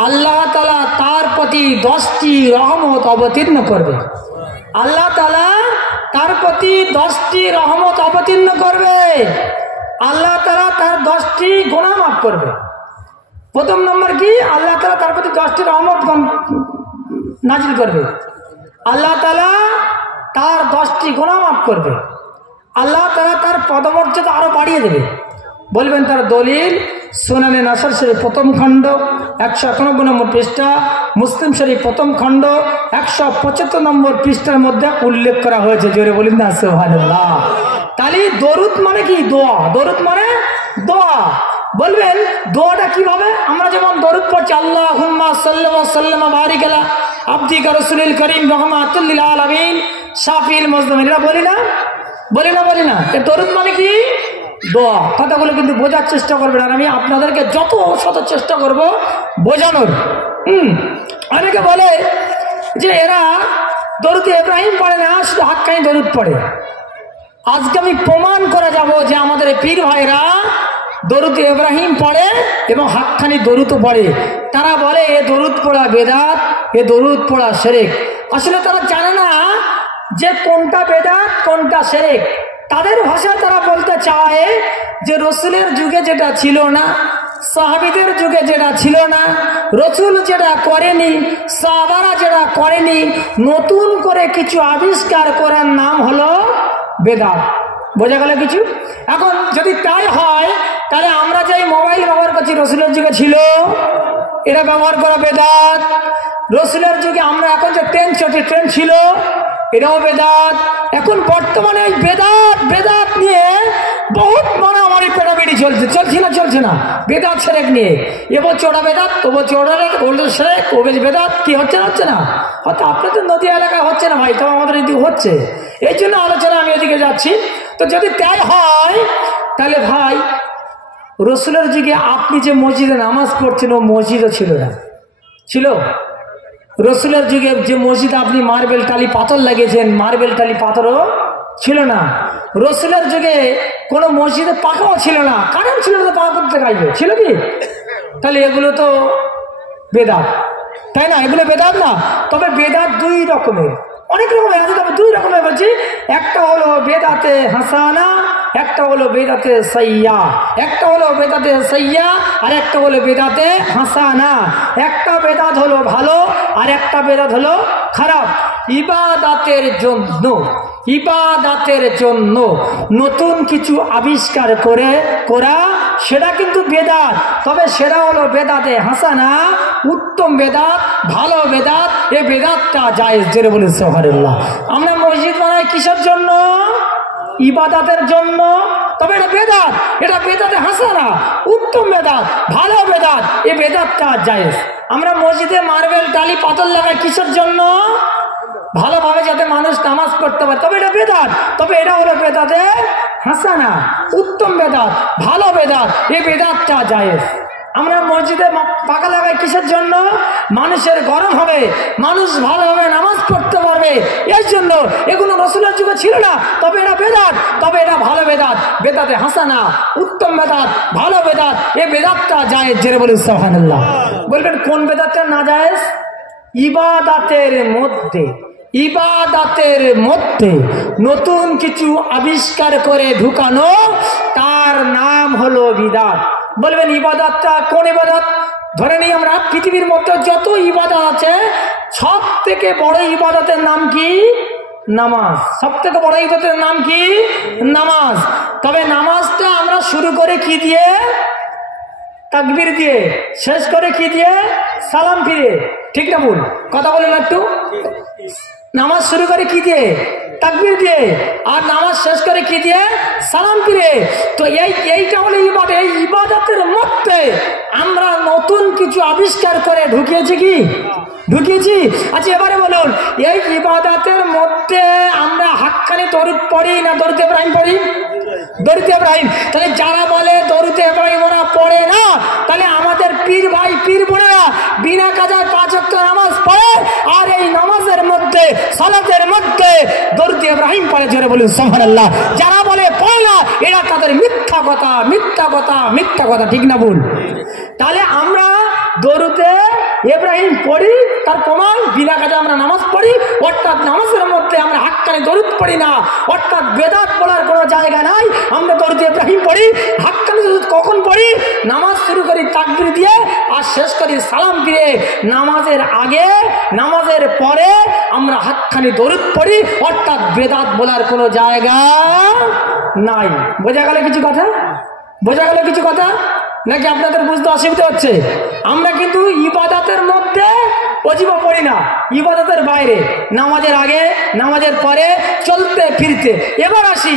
আল্লাহ তাআলা তার প্রতি 10টি রহমত অবতীর্ণ করবে। আল্লাহ তাআলা তার প্রতি 10টি রহমত অবতীর্ণ করবে। আল্লাহ তাআলা তার 10টি গুনাহ মাফ করবে। প্রথম নম্বর কি? আল্লাহ তাআলা তার প্রতি 10টি রহমত নাজিল করবে। আল্লাহ তাআলা তার 10টি গুনাহ মাফ করবে। আল্লাহ তাআলা তার পদমর্যাদা আরো বাড়িয়ে দেবে। বলবেন তার দলিল? সুনানে নাসার শরীফ প্রথম খণ্ড 191 নম্বর পৃষ্ঠা, মুসলিম শরীফ প্রথম খণ্ড 175 নম্বর পৃষ্ঠার মধ্যে উল্লেখ করা হয়েছে। জোরে বলেন না সুবহানাল্লাহ। তাহলে দরুদ মানে কি? দোয়া। দরুদ মানে দোয়া। বলবেন দোয়াটা কিভাবে? আমরা যেমন দরুদ পড়ছি, আল্লাহুম্মা সাল্লি ওয়া সাল্লিম ওয়া বারিক আলা আবদিকা রাসূলিল কারীম রাহমাতুল লিল আলামিন শাফিল মুজনিবিন, এটা বলি না? এই দরুদ মানে কি? দোয়া। কথাগুলো কিন্তু বোঝার চেষ্টা করবেন, আর আমি আপনাদেরকে যত শত চেষ্টা করব বোঝানোর। অনেকে বলে যে এরা দরুদ ইব্রাহিম পড়ে না, শুধু হাক্কানি দরুদ পড়ে। আজকে আমি প্রমাণ করে যাব যে আমাদের পীর ভাইরা দরুদ ইব্রাহিম পড়ে এবং হাক্কানি দরুদও পড়ে। তারা বলে এ দরুদ পড়া বেদাত, এ দরুদ পড়া শিরক। আসলে তারা জানে না যে কোনটা বেদাত কোনটা শিরক। তাদের ভাষায় তারা বলতে চায় যে রসুলের যুগে যেটা ছিল না, সাহাবীদের যুগে যেটা ছিল না, রসুল যেটা করেনি, সাহাবারা যেটা করেনি, নতুন করে কিছু আবিষ্কার করার নাম হলো বেদাত। বোঝা গেল কিছু? এখন যদি তাই হয়, তাহলে আমরা যে মোবাইল ব্যবহার করছি রসুলের যুগে ছিল, এটা ব্যবহার করা বেদাত। রসুলের যুগে আমরা এখন যে ট্রেন চলছে, ট্রেন ছিল, এটাও বেদাত। এখন বর্তমানে এই বেদাত নিয়ে বহুত মারামারি পেটাবেড়ি চলছে না বেদাত শিরক নিয়ে। এ বলছে ওটা বেদাত, ও বলছে ওটা শিরক, ও বলছে বেদাত। কি হচ্ছে না? হয়তো আপনাদের নদী এলাকায় হচ্ছে না ভাই, তবে আমাদের এদিকে হচ্ছে। এই জন্য আলোচনা আমি ওদিকে যাচ্ছি। তো যদি তাই হয়, তাহলে ভাই রসুলের যুগে আপনি যে মসজিদে নামাজ পড়ছেন, ও মসজিদও ছিল না? ছিল? রসুলের যুগে যে মসজিদে আপনি মার্বেল টালি পাথর লাগিয়েছেন, মার্বেল টালি পাথরও ছিল না। রসুলের যুগে কোনো মসজিদে পাখাও ছিল না, কারেন্ট ছিল না, পাখা করতে গাইবে ছিল কি? তাহলে এগুলো তো বেদাত, তাই না? এগুলো বেদাত না। তবে বেদাত দুই রকমের, অনেক রকমের আছে, তবে দুই রকমের বলছি। একটা হলো বেদাতে হাসানা, একটা হলো বেদাতে সাইয়্যা। একটা হলো বেদাতে সাইয়্যা আর একটা হলো বেদাতে হাসানা। একটা বেদাত হলো ভালো আর একটা বেদাত হলো খারাপ। ইবাদতের জন্য নতুন কিছু আবিষ্কার করা, সেটা কিন্তু বেদাত। তবে সেটা হলো বেদাতে হাসানা, উত্তম বেদাত, ভালো বেদাত। এই বেদাতটা জায়েজ। জোরে বলেন সুবহানাল্লাহ। আমরা মসজিদ বানাই কিসের জন্য? ইবাদতের জন্য। তবে এটা বেদাত, এটা বেদাতে হাসানা, উত্তম বেদাত, ভালো বেদাত। এই বেদাতটা জায়েজ। আমরা মসজিদে মার্বেল টালি পাথর লাগাই কিসের জন্য? ভালোভাবে যাতে মানুষ নামাজ পড়তে পারে, তবে এটা বেদাত। তবে এটা হলো বেদাতে হাসানা, উত্তম বেদাত, ভালো বেদাত। এই বেদাতটা জায়েজ। আমরা মসজিদে পাকা লাগাই কিসের জন্য? মানুষের গরম হবে, মানুষ ভালোভাবে নামাজ পড়তে পারবে, এর জন্য। এগুলো রসুলের যুগে ছিল না, তবে এটা বেদাত। তবে এটা ভালো বেদাত, বেদাতে হাসানা, উত্তম বেদাত, ভালো বেদাত। এই বেদাতটা জায়েজ। জেরে বলুন সুবহানাল্লাহ। বলবেন কোন বেদাতটা না জায়েজ? ইবাদতের মধ্যে নতুন কিছু আবিষ্কার করে ঢুকানো, তার নাম হলো বিদাত। বলবেন ইবাদতটা কোন ইবাদত? ধরে নিই আমরা পৃথিবীর মধ্যে যত ইবাদত আছে সব থেকে বড় ইবাদতের নাম কি? নামাজ। সব থেকে বড় ইবাদতের নাম কি? নামাজ। তবে নামাজটা আমরা শুরু করে কি দিয়ে? তাকবীর দিয়ে। শেষ করে কি দিয়ে? সালাম ফিরে। ঠিক না ভুল? কথা বলেন একটু। নামাজ শুরু করে কি দিয়ে? তাকবীর দিয়ে। আর নামাজ শেষ করে কি দিয়ে? সালাম ফিরে। তো এইটা হলো ইবাদত। এই ইবাদতের মধ্যে আমরা নতুন কিছু আবিষ্কার করে ঢুকিয়েছি কি? ঢুকিয়েছি। আচ্ছা এবারে বলুন, এই ইবাদতের মধ্যে আমরা হাক্কানি দরুদ পড়ি না দরুদ ইব্রাহিম পড়ি? দরুদ ইব্রাহিম। তাহলে যারা বলে দরুদ ইব্রাহিম ওরা পড়ে না, তাহলে আমাদের পীর ভাই পীর বোনেরা বিনা কাজায় 5 ওয়াক্ত নামাজ পড়ে, আর এই নামাজের মধ্যে সালাতের মধ্যে দরুদ ইব্রাহিম পড়ে। জোরে বলুন সুবহানাল্লাহ। যারা বলে পড়ে না, এরা তাদের মিথ্যা কথা, মিথ্যা কথা, মিথ্যা কথা। ঠিক না ভুল? তাহলে আমরা দরুদে ইব্রাহিম পড়ি, তার প্রমাণ বিনা কাজে আমরা নামাজ পড়ি, অর্থাৎ নামাজের মধ্যে আমরা হাক্কানি দরুদ পড়ি না, অর্থাৎ বেদাত বলার কোনো জায়গা নাই। আমরা দরুদ ইব্রাহিম পড়ি। হাক্কানি দরুদ কখন পড়ি? নামাজ শুরু করি তাকবীর দিয়ে আর শেষ করি সালাম দিয়ে। নামাজের আগে নামাজের পরে আমরা হাক্কানি দরুদ পড়ি, অর্থাৎ বেদাত বলার কোনো জায়গা নাই। বোঝা গেল কিছু কথা? বোঝা গেল কিছু কথা নাকি আপনাদের বুঝতে অসুবিধা হচ্ছে? আমরা কিন্তু ইবাদতের মধ্যে অজিবা পড়ি না, ইবাদতের বাইরে, নামাজের আগে নামাজের পরে, চলতে ফিরতে। এবার আসি,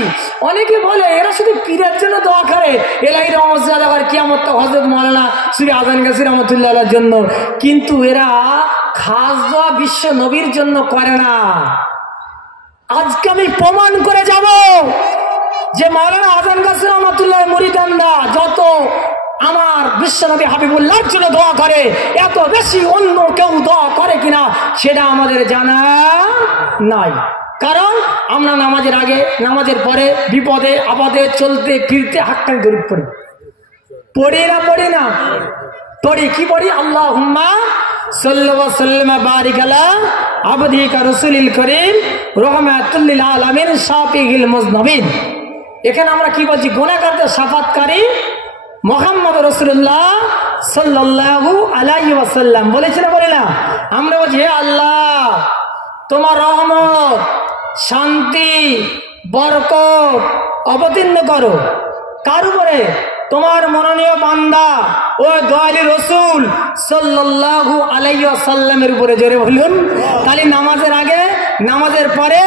অনেকে বলে এরা শুধু পীরের জন্য দোয়া করে, এলাহি রহমতুল্লাহ কিয়ামত হযরত মাওলানা শ্রী আজান গাজী রহমতুল্লাহর জন্য, কিন্তু এরা খাস দোয়া বিশ্ব নবীর জন্য করে না। আজকে আমি প্রমাণ করে যাব যে মাওলানা আজান গাজী রহমতুল্লাহ মুরিদানরা যত আমার বিশ্বনবী হাবিবুল্লাহর জন্য দোয়া করে, এত বেশি অন্য কেউ দোয়া করে কিনা সেটা আমাদের জানা নাই। কারণ আমরা নামাজের আগে নামাজের পরে বিপদে আপদে চলতে ফিরতে হাক্কানি দরুদ পড়ি। পড়ি না? পড়ি না? পড়ি। কি পড়ি? আল্লাহুম্মা সাল্লি ওয়া সাল্লিম ওয়া বারিক আলা আবদিকা রাসূলিল কারীম রাহমাতুল লিল আলামিন শাফিউল মুযনিবিন। এখানে আমরা কি বলছি? গুনাহগারদের শাফাতকারী মুহাম্মদ রাসূলুল্লাহ সাল্লাল্লাহু আলাইহি ওয়াসাল্লাম। বলেছি না? বলি না? আমরা বলছি হে আল্লাহ, তোমার রহমত, শান্তি, বরকত অবতীর্ণ করো কার উপরে? তোমার মনোনীয় বান্দা ও দয়ালু রাসূল সাল্লাল্লাহু আলাইহি ওয়াসাল্লামের উপরে। জোরে বলুন। তাহলে নামাজের আগে নামাজের পরে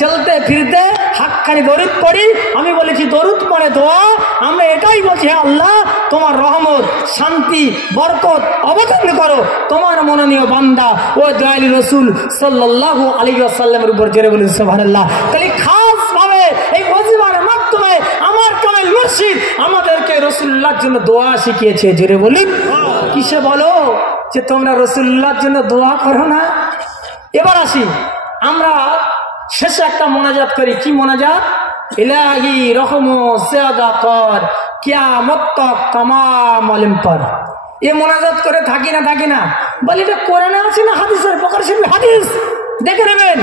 চলতে ফিরতে হাক্কানি দরুদ পড়ি। আমি বলেছি দরুদ পড়ে দোয়া। আমরা এটাই বলছি হে আল্লাহ, তোমার রহমত, শান্তি, বরকত অবতীর্ণ করো তোমার মনোনীয় বান্দা ও দয়ালু রাসূল সাল্লাল্লাহু আলাইহি ওয়াসাল্লামের উপর। জোরে বলুন সুবহানাল্লাহ। তাহলে খাস ভাবে এই ওয়াজিবার মাধ্যমে আমার কামেল মুর্শিদ আমাদেরকে রাসূলুল্লাহর জন্য দোয়া শিখিয়েছে। জোরে বলুন। কিসে বলো যে তোমরা রাসূলুল্লাহর জন্য দোয়া করো না? এবার আসি, আমরা শেষে একটা মোনাজাত করি। কি মোনাজাত? ইলাহি রহমু জিয়াদা কর কিয়ামত তক তামাম আলিম পর। এই মোনাজাত করে থাকি না? থাকি না? বলি এটা কোরআনে আছে না হাদিসের? বুখারী শরীফ হাদিস দেখে নেবেন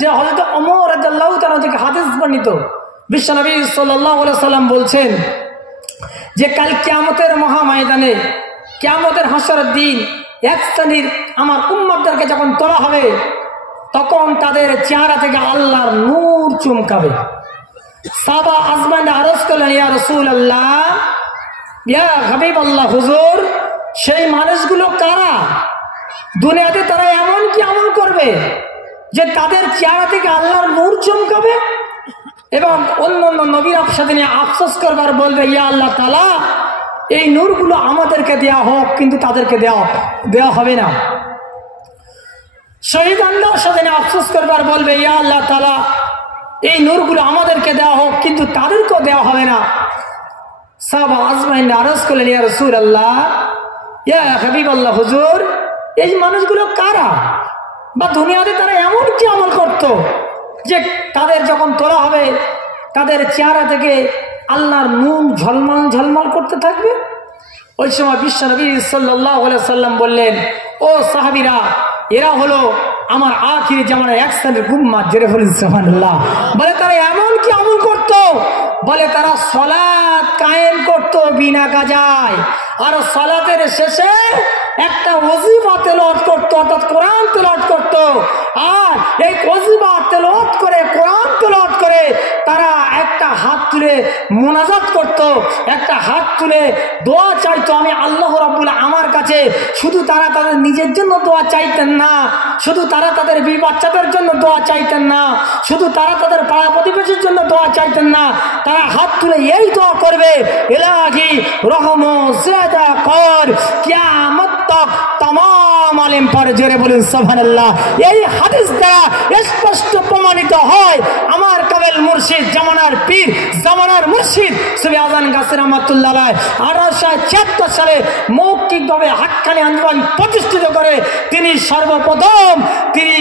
যে হযরত ওমর রাদিয়াল্লাহু তাআলা থেকে হাদিস বর্ণিত। বিশ্বনবী সাল্লাল্লাহু আলাইহি সাল্লাম বলছেন যে কাল কিয়ামতের মহা ময়দানে, কিয়ামতের হাসরের দিন এক শ্রেণীর আমার উম্মতদেরকে যখন তোলা হবে, তখন তাদের চেহারা থেকে আল্লাহর নূর চমকাবে। সাহাবা আজমাইন আরজ করলেন, ইয়া রাসূলুল্লাহ, ইয়া হাবিবাল্লাহ, হুজুর, সেই মানুষগুলো কারা? দুনিয়াতে তারা এমন কি আমল করবে যে তাদের চেহারা থেকে আল্লাহর নূর চমকাবে এবং অন্য অন্য নবীর সাথে নিয়ে আফসোস করবার বলবে, ইয়া আল্লাহ তাআলা, এই নূরগুলো আমাদেরকে দেয়া হোক, কিন্তু তাদেরকে দেওয়া হবে না। শহীদ আল্লাহর সাথে আফসোস করবার বলবে, ইয়া আল্লাহ তাআলা, এই নূরগুলো আমাদেরকে দেওয়া হোক, কিন্তু তাদেরকেও দেওয়া হবে না। সাহাবা আজমাইন আরজ করলেন, ইয়া রাসূলুল্লাহ, ইয়া হাবিবাল্লাহ, হুজুর, এই মানুষগুলো কারা? বা দুনিয়াতে তারা এমন কি আমল করত যে তাদের যখন তোলা হবে তাদের চেহারা থেকে আল্লাহর নূর ঝলমল ঝলমল করতে থাকবে? ওই সময় বিশ্বনবী সাল্লাল্লাহু আলাইহি সাল্লাম বললেন, ও সাহাবীরা, এরা হলো আমার আখিরি জামানার এক শ্রেণীর উম্মত। জোরে বলুন সুবহানাল্লাহ। বলে তারা এমন কি আমল করত বলে তারা সালাত কায়েম করতো বিনা কাজায়, আর সালাতের শেষে একটা ওয়াজিফা তেলাওয়াত করতো, অর্থাৎ কোরআন তেলাওয়াত করতো। আর এই ওয়াজিফা তেলাওয়াত করে, কোরআন তেলাওয়াত করে তারা একটা হাত তুলে মোনাজাত করত, একটা হাত তুলে দোয়া চাইতো আমি আল্লাহ রাব্বুল আমার কাছে। শুধু তারা তাদের নিজের জন্য দোয়া চাইতেন না, শুধু তারা তাদের বিবি বাচ্চাদের জন্য দোয়া চাইতেন না, শুধু তারা তাদের পাড়া প্রতিবেশীর জন্য দোয়া চাইতেন না, তারা হাত তুলে এই দোয়া করবে, ইলাহি রহম জিয়াদা কর কিয়ামত তক तमाम আলেম পরে জোরে বলুন সুবহানাল্লাহ। এই হাদিস দ্বারা স্পষ্ট প্রমাণিত হয় আমার কামেল মুর্শিদ জামানার পীর জামানার মুর্শিদ সুফি আযান গাছী রাহমাতুল্লাহ আলাইহি 1876 সালে মৌখিকভাবে হাক্কানি আন্দোলন প্রতিষ্ঠিত করে তিনি সর্বপ্রথম তিনি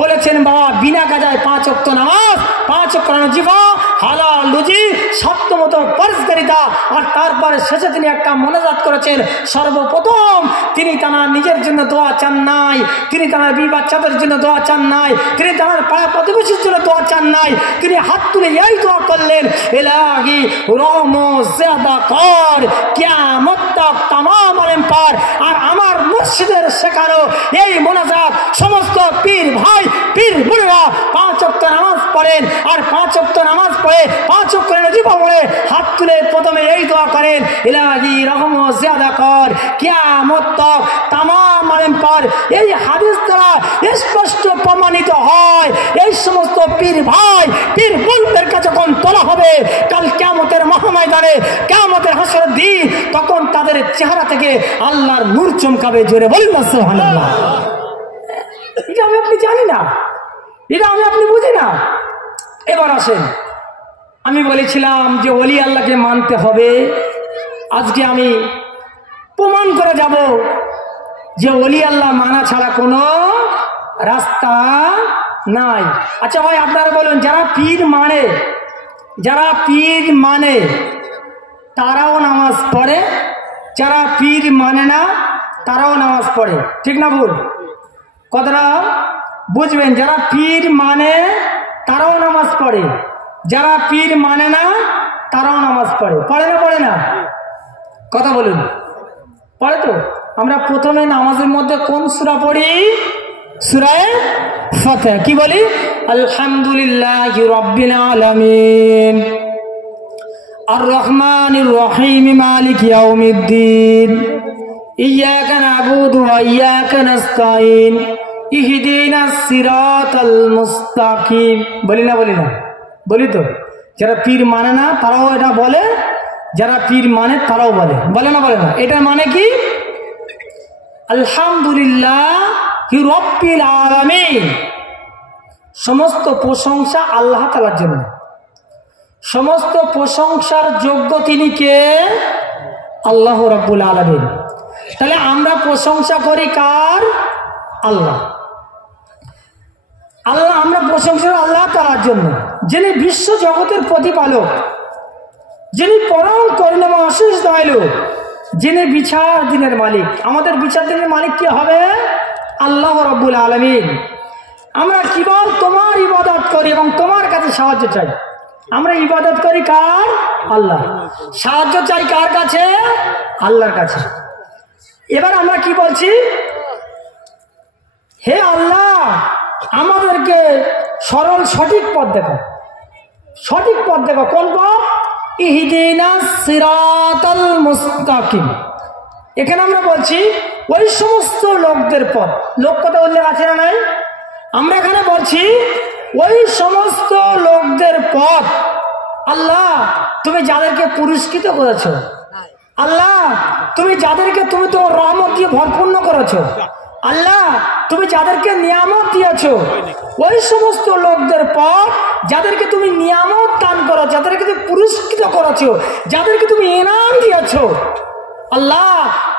বলেছেন বাবা বিনা কাজায় 5 ওয়াক্ত নামাজ, 5 ওয়াক্ত ওয়াজিফা, হালাল রুজি, সপ্তমত পরহেজগারিতা। আর তারপরে শেষে তিনি একটা মোনাজাত করেছেন। সর্বপ্রথম তিনি তার নিজের জন্য দোয়া চান নাই, তিনি তার বিবি বাচ্চাদের জন্য দোয়া চান নাই, তিনি তার পাড়া প্রতিবেশীর জন্য দোয়া চান নাই, তিনি হাত তুলে এই দোয়া করলেন, ইলাহি রহম জিয়াদা কর কিয়ামত তক तमाम আলেম পার। আর আমার মুর্শিদের শেখানো এই মোনাজাত সমস্ত পীর ভাই পীর বোনেরা 5 ওয়াক্ত নামাজ পড়েন, আর 5 ওয়াক্ত নামাজ পড়ে 5 ওয়াক্ত ওয়াজিফা পড়ে হাত তুলে প্রথমে এই দোয়া করেন, ইলাহি রহম জিয়াদা কর কিয়ামত তক तमाम আলেম পার। এই হাদিস দ্বারা স্পষ্ট প্রমাণিত হয় এই সমস্ত পীর ভাই পীর বোনদের কাছে যখন তোলা হবে কাল কিয়ামতের মহাময়দানে, কিয়ামতের হাসরের দিন, তখন তাদের চেহারা থেকে আল্লাহর নূর চমকাবে। জোরে বলুন না সুবহানাল্লাহ। এটা আমি আপনি জানি না, এটা আমি আপনি বুঝি না। এবার আসেন, আমি বলেছিলাম যে ওলি আল্লাহকে মানতে হবে। আজকে আমি প্রমাণ করে যাব যে ওলি আল্লাহ মানা ছাড়া কোনো রাস্তা নাই। আচ্ছা ভাই আপনারা বলুন, যারা পীর মানে, যারা পীর মানে তারাও নামাজ পড়ে, যারা পীর মানে না তারাও নামাজ পড়ে, ঠিক না ভুল? কথাটা বুঝবেন। যারা পীর মানে তারাও নামাজ পড়ে, যারা পীর মানে না তারাও নামাজ পড়ে। পড়ে না পড়ে না? কথা বলুন, পড়ে তো। আমরা প্রথমে নামাজের মধ্যে কোন সূরা পড়ি? সূরা ফাতিহা। কি বলি? আলহামদুলিল্লাহি রাব্বিল আলামিন আর রহমানির রহিম মালিকি ইয়াউমিদ্দিন ইয়াকা নাবুদু ওয়া ইয়াকা নাস্তাইন ইহদিনাস সিরাতাল মুস্তাকিম। বলি না বলি না? বলি তো। যারা পীর মানে না তারাও এটা বলে, যারা পীর মানে তারাও বলে। বলে না বলে না? এটা মানে কি? আলহামদুলিল্লাহি রাব্বিল আলামিন, সমস্ত প্রশংসা আল্লাহ তাআলার জন্য। সমস্ত প্রশংসার যোগ্য তিনি কে? আল্লাহ রাব্বুল আলামিন। তাহলে আমরা প্রশংসা করি কার? আল্লাহ। আল্লাহ, আমরা প্রশংসা আল্লাহ তাআলার জন্য, যিনি বিশ্ব জগতের প্রতিপালক, যিনি পরম করুণাময় অশেষ দয়ালু, যিনি বিচার দিনের মালিক। আমাদের বিচার দিনের মালিক কি হবে? আল্লাহ রাব্বুল আলামিন। আমরা কেবল তোমার ইবাদত করি এবং তোমার কাছে সাহায্য চাই। আমরা ইবাদত করি কার? আল্লাহ। সাহায্য চাই কার কাছে? আল্লাহর কাছে। এবার আমরা কি বলছি? হে আল্লাহ, আমাদেরকে সরল সঠিক পথ দেখো, সঠিক পথ দেখো। কোন পথ? ইহদিনাস সিরাতাল মুস্তাকিম। এখানে আমরা বলছি ওই সমস্ত লোকদের পথ। লোক কথা উল্লেখ আছে না নাই? আমরা এখানে বলছি ওই সমস্ত লোকদের পথ। আল্লাহ, তুমি যাদেরকে পুরস্কৃত করেছো, আল্লাহ তুমি যাদেরকে তুমি তোমার রহমত দিয়ে ভরপূর্ণ করেছো, আল্লাহ তুমি যাদেরকে নিয়ামত দিয়েছো, ওই সমস্ত লোকদের পথ যাদেরকে তুমি নিয়ামত দান করো, যাদেরকে তুমি পুরস্কৃত করেছো, যাদেরকে তুমি ইনাম দিয়েছো, আল্লাহ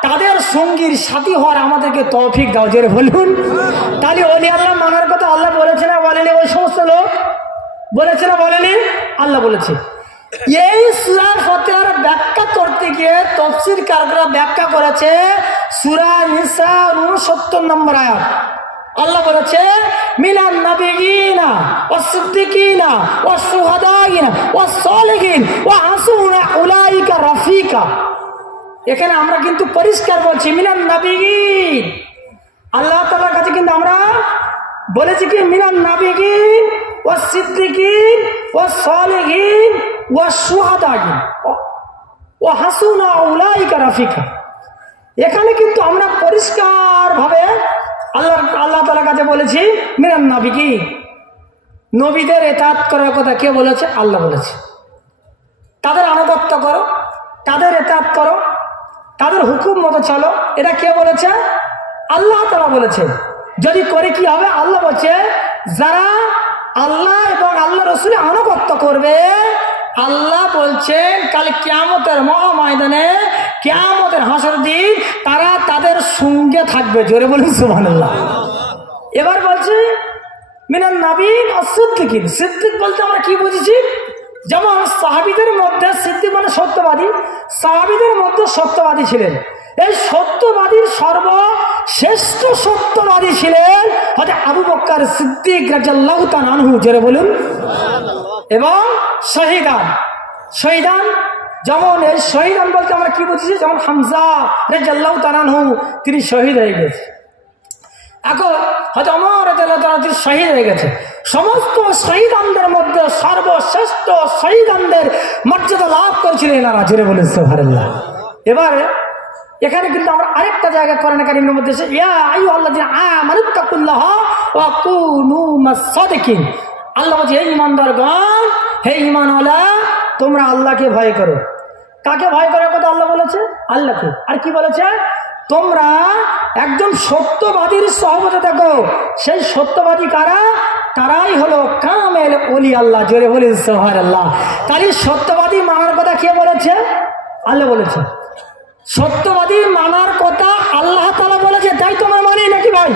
তাদের সঙ্গীর সাথী হওয়ার আমাদেরকে তৌফিক দাও। জোরে বলুন। তাহলে ওলি আল্লাহ মানার কথা আল্লাহ বলেছে না বলেনি? ওই সমস্ত লোক বলেছে না বলেনি? আল্লাহ বলেছে। এই সূরা ফাতিহার ব্যাখ্যা করতে গিয়ে তাফসীরকাররা ব্যাখ্যা করেছে সূরা নিসা 69 নম্বর আয়াত। আল্লাহ বলেছে মিনান নাবিয়িনা ওয়াস সিদ্দিকিনা ওয়াস শুহাদাইনা ওয়াস সালিহিন ওয়া হাসুনা উলাইকা রাফিকা। এখানে আমরা কিন্তু পরিষ্কার বলছি মিনান নাবিয়িন, আল্লাহ তাআলার কাছে কিন্তু আমরা বলেছি কি মিনান নাবিয়িন ওয়াস সিদ্দিকিন ওয়াস সালিহিন ওয়াস শুহাদাইন ওয়া হাসুনা উলাইকা রাফিকা। এখানে কিন্তু আমরা পরিষ্কার ভাবে আল্লাহ তাআলার কাছে বলেছি মিনান নাবিয়িন, নবীদের ইতাআত করার কথা কে বলেছে? আল্লাহ বলেছে। তাদের আনুগত্য করো, তাদের ইতাআত করো, তাদের হুকুম মতো চলো, এটা কে বলেছে? আল্লাহ তাআলা বলেছে। যদি করে কি হবে? আল্লাহ বলছে যারা আল্লাহ এবং আল্লাহ রাসূলের আনুগত্য করবে, আল্লাহ বলছেন কাল কিয়ামতের মহাময়দানে, কিয়ামতের হাসর দিন তারা তাদের সঙ্গে থাকবে। জোরে বলুন সুবহানাল্লাহ। এবার বলছি মিনান নাবিয়িন ওয়াস সিদ্দিকিন। সিদ্দিক বলতে আমরা কি বুঝেছি? যেমন সাহাবীদের মধ্যে সিদ্দিক মানে সত্যবাদী, সাহাবীদের মধ্যে সত্যবাদী ছিলেন। এই সত্যবাদীর সর্বশ্রেষ্ঠ সত্যবাদী ছিলেন হযরত আবু বকর সিদ্দিক রাদিয়াল্লাহু তাআলা আনহু। জোরে বলুন। এবং শহীদান যেমন এই শহীদান বলতে আমরা কি বুঝেছি? যেমন হামজা রাদিয়াল্লাহু তাআলা আনহু তিনি শহীদ হয়ে গেছে। এখন হয়তো ওমর রাদিয়াল্লাহু তাআলা তিনি শহীদ হয়ে গেছে। সমস্ত শহীদানদের মধ্যে সর্বশ্রেষ্ঠ শহীদানদের মর্যাদা লাভ করেছিলেন এনারা। জোরে বলুন সুবহানাল্লাহ। এবার এখানে কিন্তু আমরা আরেকটা জায়গা কোরআনে কারীমের মধ্যে আছে ইয়া আইয়ুহাল্লাযীনা আমানুত্তাকুল্লাহা ওয়া কুনু মাস-সাদিকিন। আল্লাহ বলছে হে ঈমানদারগণ, হে ঈমানওয়ালা, তোমরা আল্লাহকে ভয় করো। কাকে ভয় করার কথা আল্লাহ বলেছে? আল্লাহকে। আর কি বলেছে? তোমরা একজন সত্যবাদীর সহবতে থাকো। সেই সত্যবাদী কারা? তারাই হলো কামেল ওলি আল্লাহ। জোরে বলি সুবহানাল্লাহ। তাহলে সত্যবাদী মানার কথা কে বলেছে? আল্লাহ বলেছে। সত্যবাদী মানার কথা আল্লাহ তাআলা বলেছে, তাই তোমরা মানি নাকি ভাই?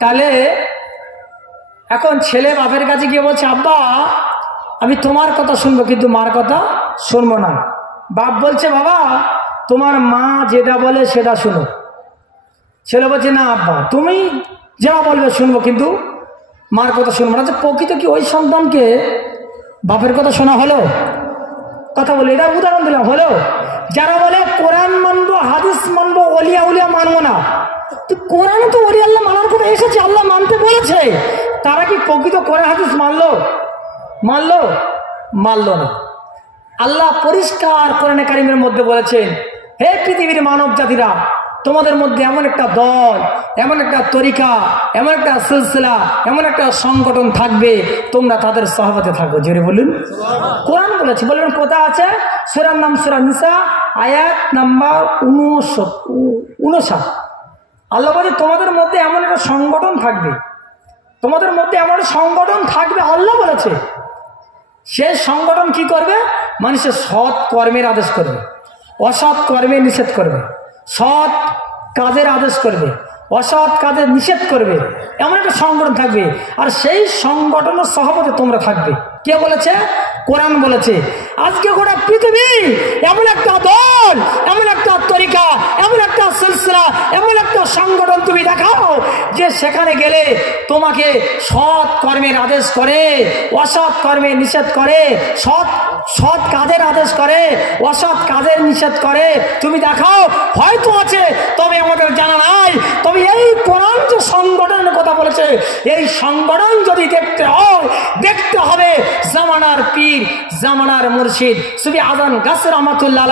তাহলে এখন ছেলে বাপের কাছে গিয়ে বলছে আব্বা আমি তোমার কথা শুনবো কিন্তু মার কথা শুনবো না। বাপ বলছে বাবা তোমার মা যেটা বলে সেটা শুনো। ছেলে বলছে না আব্বা তুমি যা বলবে শুনবো কিন্তু মার কথা শুনবো না। প্রকৃত কি ওই সন্তানকে বাপের কথা শোনা হলো? কথা বলে এটা উদাহরণ দিলাম। হলো যারা বলে কোরআন মানবো, হাদিস মানবো, ওলিয়া উলিয়া মানবো না, তো কোরআনে তো ওলি আল্লাহ মানার কথা এসেছে, আল্লাহ মানতে বলেছে, তারা কি প্রকৃত কোরআন হাদিস মানলো? মানলো না। আল্লাহ পরিষ্কার কোরআনে কারীমের মধ্যে বলেছেন হে পৃথিবীর মানব জাতিরা, তোমাদের মধ্যে এমন একটা দল, এমন একটা তরিকা, এমন একটা সিলসিলা, এমন একটা সংগঠন থাকবে, তোমরা তাদের সহবতে থাকো। জোরে বলুন। কোরআন বলেছে। বলবেন কোথায় আছে? সূরার নাম সূরা নিসা, আয়াত নাম্বার 59। আল্লাহ বলে তোমাদের মধ্যে এমন একটা সংগঠন থাকবে, তোমাদের মধ্যে এমন একটা সংগঠন থাকবে। আল্লাহ বলেছে সেই সংগঠন কি করবে? মানুষের সৎ কর্মের আদেশ করবে, অসৎ কর্মের নিষেধ করবে, সৎ কাজের আদেশ করবে, অসৎ কাজের নিষেধ করবে। এমন একটা সংগঠন থাকবে, আর সেই সংগঠনের সহবতে তোমরা থাকবে। কে বলেছে? কোরআন বলেছে। আজকে গোটা পৃথিবী এমন একটা দল, এমন একটা তরিকা, এমন একটা সিলসিলা, এমন একটা সংগঠন তুমি দেখাও যে সেখানে গেলে তোমাকে সৎ কর্মের আদেশ করে, অসৎ কর্মের নিষেধ করে, সৎ কাজের আদেশ করে, অসৎ কাজের নিষেধ করে। তুমি দেখাও। হয়তো আছে, তবে আমাদের জানা নাই। তবে এই কোরআন যে সংগঠনের কথা বলেছে, এই সংগঠন যদি দেখতে হবে জামানার পীর, জামানার মুর্শিদ সুফি আজান গাছে রহমাতুল্লাহ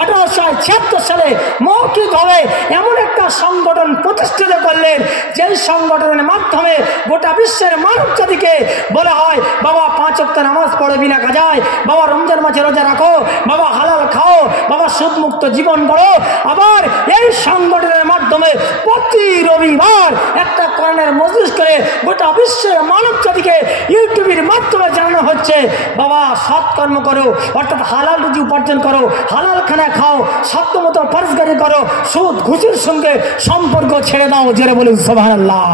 1876 সালে মৌখিক হবে এমন একটা সংগঠন প্রতিষ্ঠিত করলেন, যে সংগঠনের মাধ্যমে গোটা বিশ্বের মানব জাতিকে বলা হয় বাবা 5 ওয়াক্ত নামাজ পড়ো বিনা কাজায়, বাবা রমজান মাসে রোজা রাখো, বাবা হালাল খাও, বাবা সুদ মুক্ত জীবন করো। আবার এই সংগঠনের মাধ্যমে প্রতি রবিবার একটা কোরআনের মজলিস করে গোটা বিশ্বের মানব জাতিকে ইউটিউবের মাধ্যমে জানানো হচ্ছে বাবা সৎকর্ম করো, অর্থাৎ হালাল রুজি উপার্জন করো, হালাল খানা খাও, সত্যমতো পরহেজগারি করো, সুদ ঘুষের সঙ্গে সম্পর্ক ছেড়ে দাও। জোরে বলুন সুবহানাল্লাহ।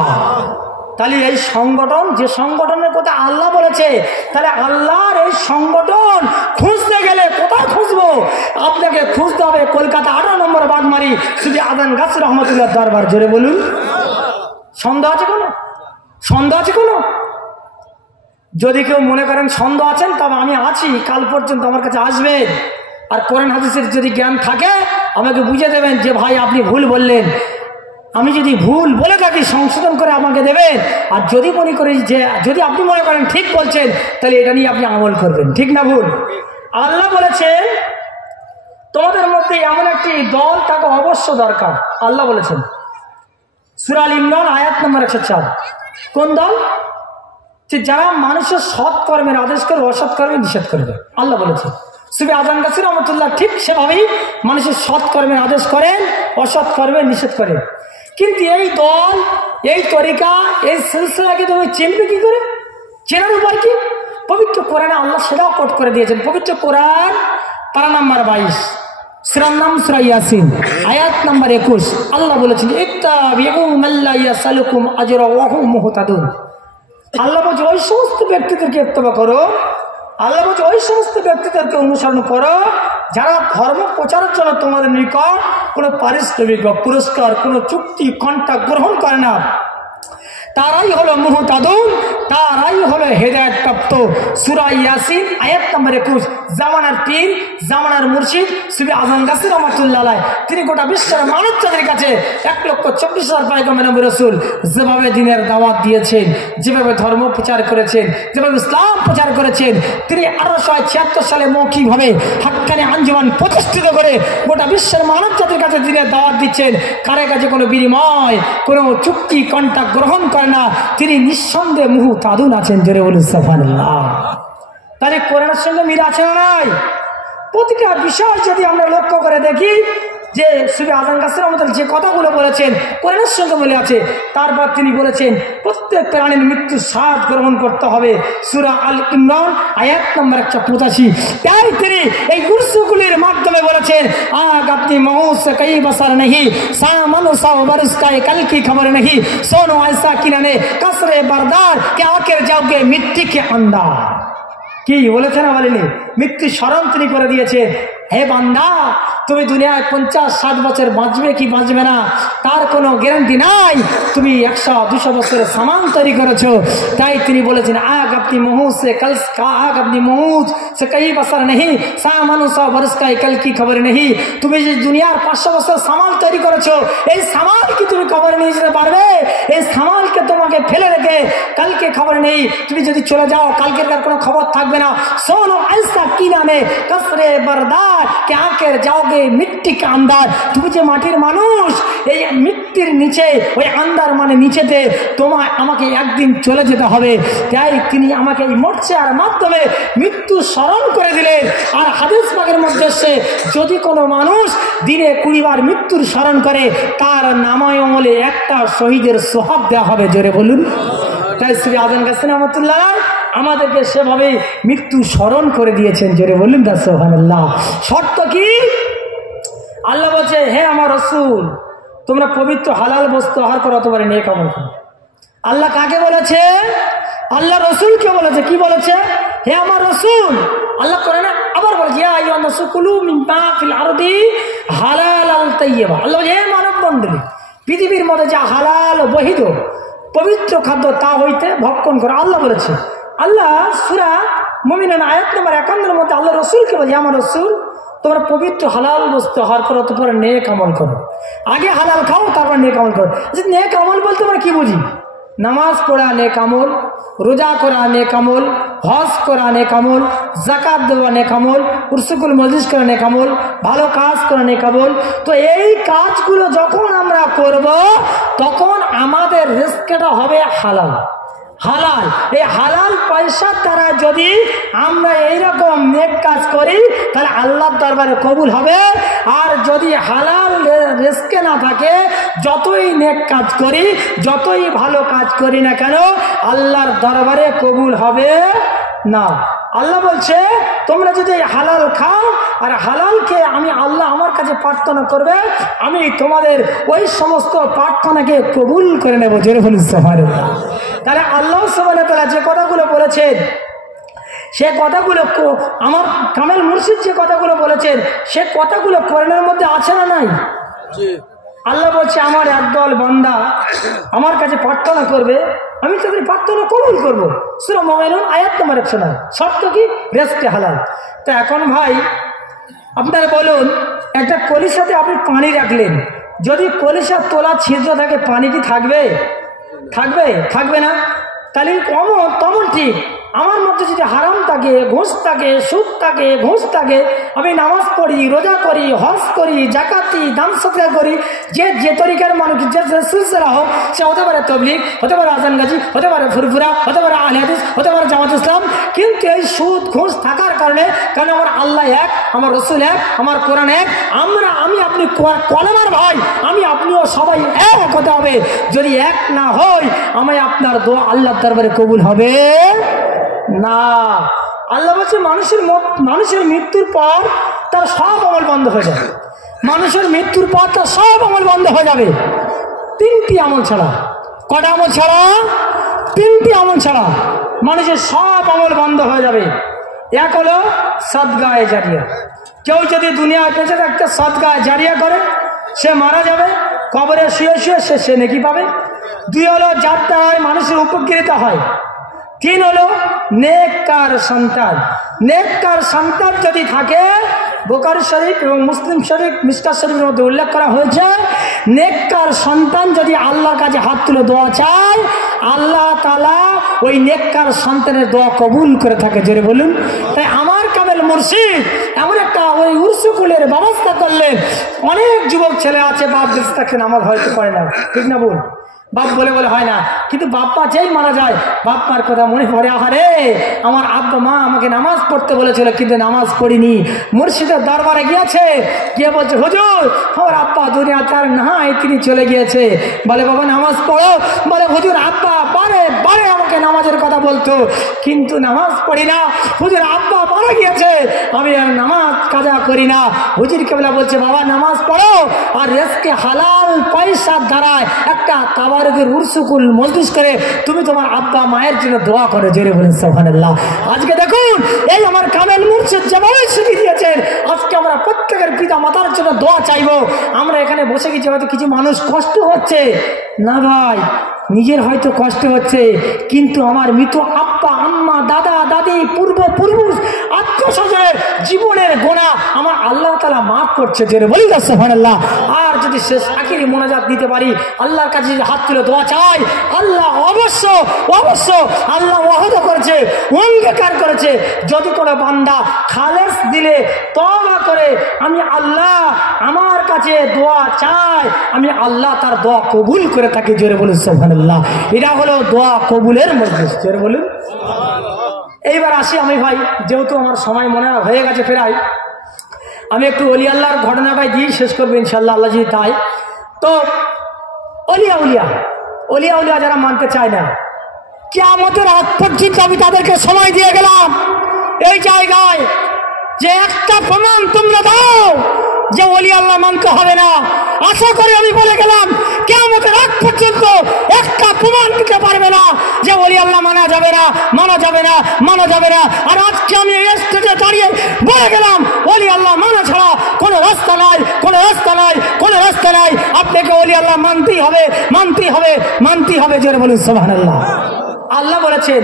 তাহলে এই সংগঠন, যে সংগঠনের কথা আল্লাহ বলেছে, তাহলে আল্লাহর এই সংগঠন খুঁজতে গেলে কোথায় খুঁজবো? আপনাকে খুঁজতে হবে কলকাতা 18 নম্বর বাগমারি সুফি আজান গাছে রহমাতুল্লাহ দরবার। জোরে বলুন। সন্দেহ আছে কোনো? সন্দেহ আছে কোনো? যদি কেউ মনে করেন সন্দেহ আছেন, তবে আমি আছি, কাল পর্যন্ত আমার কাছে আসবেন, আর কোরআন হাদিসের যদি জ্ঞান থাকে আমাকে বুঝে দেবেন যে ভাই আপনি ভুল বললেন। আমি যদি ভুল বলে থাকি সংশোধন করে আমাকে দেবেন। আর যদি মনে করি যে, যদি আপনি মনে করেন ঠিক বলছেন, তাহলে এটা নিয়ে আপনি আমল করবেন। ঠিক না ভুল? আল্লাহ বলেছেন তোমাদের মধ্যে এমন একটি দল তাকে অবশ্য দরকার। আল্লাহ বলেছেন সূরা আল ইমরান আয়াত নম্বর 104। কোন দল? যে যারা মানুষের সৎ কর্মের আদেশ করে অসৎ কর্মে নিষেধ করবে। আল্লাহ বলেছেন সুফি আজম গাছী রহমতুল্লাহ ঠিক সেভাবেই মানুষের সৎ কর্মের আদেশ করেন, অসৎ কর্মে নিষেধ করেন। কিন্তু এই দল, এই তরিকা, এই সিলসিলাকে তুমি চিনবে কি করে? চেনার উপায় কি? পবিত্র কোরআনে আল্লাহ সেটাও কোট করে দিয়েছেন। পবিত্র কোরআন পারা নাম্বার 22, সূরার নাম সূরা ইয়াসিন, আয়াত নাম্বার 21। আল্লাহ বলেছেন ইত্তাবিউ মাল্লা ইয়াসালুকুম আজরা ওয়া হুম মুহতাদুন। আল্লাহ বলছে ওই সমস্ত ব্যক্তিদেরকে ইত্তেবা করো, আল্লাহ বলছে ওই সমস্ত ব্যক্তিদেরকে অনুসরণ করো যারা ধর্ম প্রচারের জন্য তোমাদের নিকট কোনো পারিশ্রমিক বা পুরস্কার, কোনো চুক্তি কন্ট্রাক্ট গ্রহণ করে না। তারাই হলো মুহতাদুন, তারাই হলো হেদায়েত প্রাপ্ত। সূরা ইয়াসিন আয়াত নম্বর 21। জামানার পীর, জামানার মুর্শিদ সুফি আজম গাছী রহমাতুল্লাহ আলাইহি তিনি গোটা বিশ্বের মানুষ যাদের কাছে 1,24,000 পয়গম্বর নবী রাসূল যেভাবে দ্বীনের দাওয়াত দিয়েছেন, যেভাবে ধর্ম প্রচার করেছেন, যেভাবে ইসলাম প্রচার করেছেন, তিনি 1876 সালে মৌখিকভাবে হাক্কানি আঞ্জুমান প্রতিষ্ঠিত করে গোটা বিশ্বের মানব জাতির কাছে দ্বীনের দাওয়াত দিচ্ছেন। কারে কাছে কোনো বিনিময়, কোনো চুক্তি কন্ট্রাক্ট গ্রহণ করে না। তিনি নিঃসন্দেহে মুহতাদুন আছেন। জোরে বলুন সুবহানাল্লাহ। তাহলে কোরআনের সঙ্গে মিল আছে না নাই? প্রতিটা বিষয় যদি আমরা লক্ষ্য করে দেখি যে সুফি আজম গাছী রহমাতুল্লাহ যে কথাগুলো বলেছেন কোরআনের সঙ্গে মিলে আছে। তারপর তিনি বলেছেন প্রত্যেক প্রাণীর মৃত্যুর স্বাদ গ্রহণ করতে হবে। সূরা আল ইমরান আয়াত নম্বর 185। তাই তিনি এই গুরসগুলির মাধ্যমে বলেছেন আগ আপনি মৌত সে কই বসর नहीं सामनो सौ बरस का कल की खबर नहीं सोनो ऐसा किनाने कसरे बरदार के आखिर जाओगे मिट्टी के अंदर। কি বলেছেন? বলেনি? মৃত্যু স্মরণ তিনি করে দিয়েছে। হে বান্দা, তুমি দুনিয়ায় 50-60 বছর বাঁচবে কি বাঁচবে না তার কোনো গ্যারান্টি নাই। তুমি 100-200 বছরের সামান তৈরি করেছো। তাই তিনি বলেছেন আগ আপনি মহুত সে কল আগ আপনি মহুত সে কই বছর नहीं सामनो सौ बरस का कल की खबर नहीं। তুমি যে দুনিয়ার 500 বছর সামান তৈরি করেছো, এই সামান কি তুমি খবর নিয়ে যেতে পারবে? এই সামানকে তোমাকে ফেলে রেখে কালকে খবর নেই, তুমি যদি চলে যাও কালকের কোনো খবর থাকবে না। সোনো ऐसा কিনানে कसरे बरदार কে আখের যাওগে মিট্টি কে আন্দার। তুমি যে মাটির মানুষ, এই মিট্টির নিচে, ওই আন্দার মানে নিচেতে তোমায় আমাকে একদিন চলে যেতে হবে। তাই তিনি আমাকে এই মোর্চার মাধ্যমে মৃত্যু স্মরণ করে দিলেন। আর হাদিস পাকের মধ্যে এসেছে যদি কোনো মানুষ দিনে 20 বার মৃত্যুর স্মরণ করে তার নামায় আমলে একটা শহীদের সোহাব দেওয়া হবে। জোরে বলুন। তাই সুফি আজম গাছী রহমাতুল্লাহ আমাদেরকে সেভাবে মৃত্যু স্মরণ করে দিয়েছেন। জোরে বলুন না সুবহানাল্লাহ। শর্ত কি? আল্লাহ বলছে হে আমার রাসূল তোমরা পবিত্র হালাল বস্তু আহার করো অথবা নেক আমল করো। আল্লাহ কাকে বলেছে? আল্লাহ রাসূলকে বলেছে। কি বলেছে? হে আমার রাসূল। আল্লাহ করে না আবার বলেছে ইয়া আইয়ুহান নাসু কুলু মিম্মা ফিল আরদি হালালান তাইয়্যিবা। আল্লাহ বলে হে মানব মণ্ডলী, পৃথিবীর মধ্যে যা হালাল ও বৈধ পবিত্র খাদ্য তা হইতে ভক্ষণ করো। আল্লাহ বলেছে। আল্লাহ সূরা মুমিনুন আয়াত নম্বর 51 মধ্যে আল্লাহ রাসূলকে বলে আমার রাসূল তোমরা পবিত্র হালাল বস্তু আহার করো তারপর নেক আমল করো। আগে হালাল খাও তারপর নেক আমল করো। নেক আমল বলতে আমরা কি বুঝি? নামাজ পড়া নেক আমল, রোজা করা নেক আমল, হজ করা নেক আমল, যাকাত দেওয়া নেক আমল, উরসুকুল মজলিস করা নেক আমল, ভালো কাজ করা নেক আমল। তো এই কাজগুলো যখন আমরা করব তখন আমাদের রিজকটা হবে হালাল। হালাল, এই হালাল পয়সার দ্বারা যদি আমরা এইরকম নেক কাজ করি তাহলে আল্লাহর দরবারে কবুল হবে। আর যদি হালাল রিজকে না থাকে যতই নেক কাজ করি, যতই ভালো কাজ করি না কেন আল্লাহর দরবারে কবুল হবে না। আল্লাহ বলছে তোমরা যদি হালাল খাও আর হালালকে আমি আল্লাহ আমার কাছে প্রার্থনা করবে, আমি তোমাদের ওই সমস্ত প্রার্থনাকে কবুল করে নেব। জোরে বলুন সুবহানাল্লাহ। তাহলে আল্লাহ সুবহানাহু ওয়া তাআলা যে কথাগুলো বলেছেন সে কথাগুলো আমার কামেল মুর্শিদ যে কথাগুলো বলেছেন সে কথাগুলো কোরআনের মধ্যে আছে না নাই? আল্লাহ বলছে আমার একদল বান্দা আমার কাছে প্রার্থনা করবে, আমি তাদের প্রার্থনা কবুল করবো। সূরা মুমিনুন আয়াত নম্বর 109। শর্ত কি? রিজকে হালাল। তা এখন ভাই আপনারা বলুন, একটা কলিসাতে আপনি পানি রাখলেন, যদি কলিসার তোলা ছিদ্র থাকে পানি কি থাকবে? থাকবে? থাকবে না। তাহলে তেমন ঠিক আমার মধ্যে যদি হারাম থাকে, ঘুষ থাকে, সুদ থাকে, ঘুষ থাকে, আমি নামাজ পড়ি, রোজা করি, হজ করি, জাকাতি, দান সদকা করি, যে তরিকার মানুষ যে সিলসিলা হোক, সে হতে পারে তবলিগ, হতে পারে আজান গাজী, হতে পারে ফুরফুরা, হতে পারে আহলে হাদিস, হতে পারে জামাত ইসলাম, কিন্তু এই সুদ ঘুষ থাকার কারণে, কারণ আমার আল্লাহ এক, আমার রসুল এক, আমার কোরআন এক, আমি আপনি কলেমার ভাই, আমি আপনিও সবাই এক হতে হবে। যদি এক না হই, আমি আপনার দোয়া আল্লাহর দরবারে কবুল হবে না। আল্লাহ বলছে মানুষের মৃত্যুর পর তার সব আমল বন্ধ হয়ে যাবে। মানুষের মৃত্যুর পর তার সব আমল বন্ধ হয়ে যাবে, 3টি আমল ছাড়া। কটা আমল ছাড়া? 3টি আমল ছাড়া মানুষের সব আমল বন্ধ হয়ে যাবে। এক হলো সাদগায়ে জারিয়া। কেউ যদি দুনিয়ায় বেঁচে থাকতে সাদগায়ে জারিয়া করে, সে মারা যাবে, কবরে শুয়ে শুয়ে সে নেকি পাবে। 2 হলো যাত্রায় মানুষের উপকৃত হয়। 3 হলো নেককার সন্তান। নেককার সন্তান যদি থাকে, বুখারী শরীফ এবং মুসলিম শরীফ মিশকাত শরীফের মধ্যে উল্লেখ করা হয়েছে, নেককার সন্তান যদি আল্লাহর কাছে হাত তুলে দোয়া চায়, আল্লাহ তাআলা ওই নেককার সন্তানের দোয়া কবুল করে থাকে। জোরে বলুন। তাই আমার কামেল মুর্শিদ এমন একটা ওই উরসুকুলের ব্যবস্থা করলেন। অনেক যুবক ছেলে আছে, বাপ বেঁচে থাকতে নামাজ হয়তো পড়ে না, ঠিক না বল? বাপ বলে হয় না, কিন্তু বাপ্পা যেই মারা যায়, বাপ্পার কথা মনে পড়ে, আহারে আমার আব্বা মা আমাকে নামাজ পড়তে বলেছিল কিন্তু নামাজ পড়িনি। মুর্শিদের দরবারে গিয়েছে, গিয়ে বলছে হুজুর আমার আব্বা দুনিয়া তার নাই, তিনি চলে গিয়েছে। বলে বাবা নামাজ পড়ো। বলে হুজুর আব্বা বারে বারে আমাকে নামাজের কথা বলতো, কিন্তু নামাজ পড়ি না। হুজুর আব্বা মারা গিয়েছে, আমি আর নামাজ কাজা করি না। হুজুর কেবলা বলছে বাবা নামাজ পড়ো, আর রিজকে হালাল পয়সার দ্বারায় একটা তাবারুকের উরসুকুল মজলিস করে তুমি তোমার আব্বা মায়ের জন্য দোয়া করো। জোরে বলেন সুবহানাল্লাহ। আজকে দেখুন এই আমার কামেল মুর্শিদ যেভাবে শিখিয়ে দিয়েছেন, আজকে আমরা প্রত্যেকের পিতা মাতার জন্য দোয়া চাইবো। আমরা এখানে বসে গেছি, হয়তো কিছু মানুষ কষ্ট হচ্ছে না ভাই, নিজের হয়তো কষ্ট হচ্ছে, কিন্তু আমার মৃত আব্বা আম্মা দাদা দাদি পূর্বপুরুষ আত্মস্বজনের জীবনের গোনা আমার আল্লাহ তাআলা মাফ করছে। জোরে বলি না সুবহানাল্লাহ। আর যদি শেষ আখিরি মোনাজাত দিতে পারি, আল্লাহর কাছে যদি হাত তুলে দোয়া চাই, আল্লাহ অবশ্য আল্লাহ ওয়াদা করেছে, অঙ্গীকার করেছে, যদি কোনো বান্দা খালেস দিলে তওবা করে আমি আল্লাহ আমার কাছে দোয়া চাই, আমি আল্লাহ তার দোয়া কবুল করে থাকি। জোরে বলুন সুবহানাল্লাহ। এটা হলো দোয়া কবুলের মজলিস। জোরে বলুন। এইবার আসি আমি ভাই, যেহেতু আমার সময় মনে হয়ে গেছে প্রায়, আমি একটু অলি আল্লাহর ঘটনাটাই দিয়ে শেষ করবো ইনশাল্লাহ, আল্লাহ যদি তাই। তো অলিয়া যারা মানতে চায় না, কিয়ামতের আগ পর্যন্ত আমি তাদেরকে সময় দিয়ে গেলাম এই জায়গায় যে একটা প্রমাণ তোমরা দাও যে ওলি আল্লাহ মানতে হবে না। আশা করি আমি বলে গেলাম কিয়ামতের আগ পর্যন্ত একটা প্রমাণ দিতে পারবে না যে ওলি আল্লাহ মানা যাবে না। আর আজকে আমি এই স্টেজে দাঁড়িয়ে বলে গেলাম ওলি আল্লাহ মানা ছাড়া কোনো রাস্তা নাই। আপনাকে ওলি আল্লাহ মানতেই হবে। জোরে বলুন সুবহানাল্লাহ। আল্লাহ বলেছেন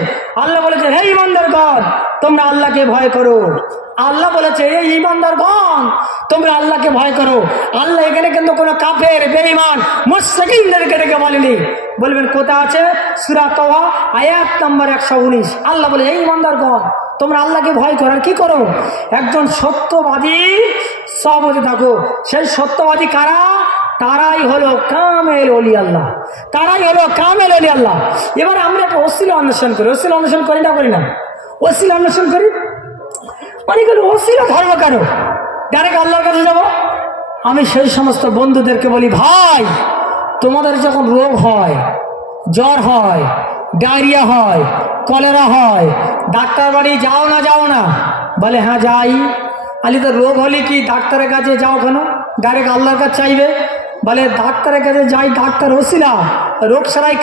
হে ঈমানদারগণ তোমরা আল্লাহকে ভয় করো। আল্লাহ বলেছে এই ঈমানদারগণ তোমরা আল্লাহকে ভয় করো। আল্লাহ এখানে কিন্তু কোনো কাফের বেঈমান মুশরিকদেরকে ডেকে বলেনি। বলবেন কোথায় আছে? সূরা তাওবা আয়াত নম্বর 119। আল্লাহ বলে এই ঈমানদারগণ তোমরা আল্লাহকে ভয় করো। আর কি করো? একজন সত্যবাদী সহবতে থাকো। সেই সত্যবাদী কারা? তারাই হলো কামেল ওলি আল্লাহ। এবার আমরা একটা ওসিলা অন্বেষণ করি না? ওসিলা অন্বেষণ করি। অনেকগুলো ওসিলা ধর্ম কেন? ডাইরেক্ট আল্লাহর কাছে যাব? আমি সেই সমস্ত বন্ধুদেরকে বলি, ভাই তোমাদের যখন রোগ হয়, জ্বর হয়, ডায়রিয়া হয়, কলেরা হয়, ডাক্তার বাড়ি যাও না? বলে হ্যাঁ যাই। আলি তো রোগ হলে কি ডাক্তারের কাছে যাও কেন? ডাইরেক্ট আল্লাহর কাছে চাইবে। বলে ডাক্তারের কাছে যাই, ডাক্তার ওসিলা, রোগ সারাই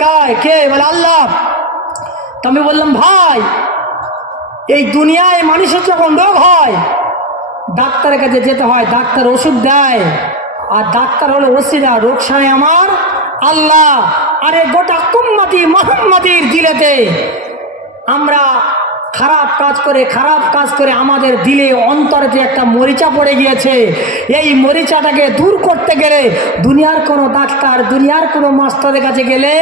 কে? বলে আল্লাহ। তো আমি বললাম ভাই এই দুনিয়ায় মানুষের যখন রোগ হয় ডাক্তারের কাছে যেতে হয়, ডাক্তার ওষুধ দেয়, আর ডাক্তার হলো ওসিলা, রোগ সারে আমার আল্লাহ। আরে গোটা উম্মতি মুহাম্মাদির দিলেতে আমরা খারাপ কাজ করে আমাদের দিলে অন্তরেতে একটা মরিচা পড়ে গিয়েছে। এই মরিচাটাকে দূর করতে গেলে দুনিয়ার কোনো ডাক্তার, দুনিয়ার কোনো মাস্টারের কাছে গেলে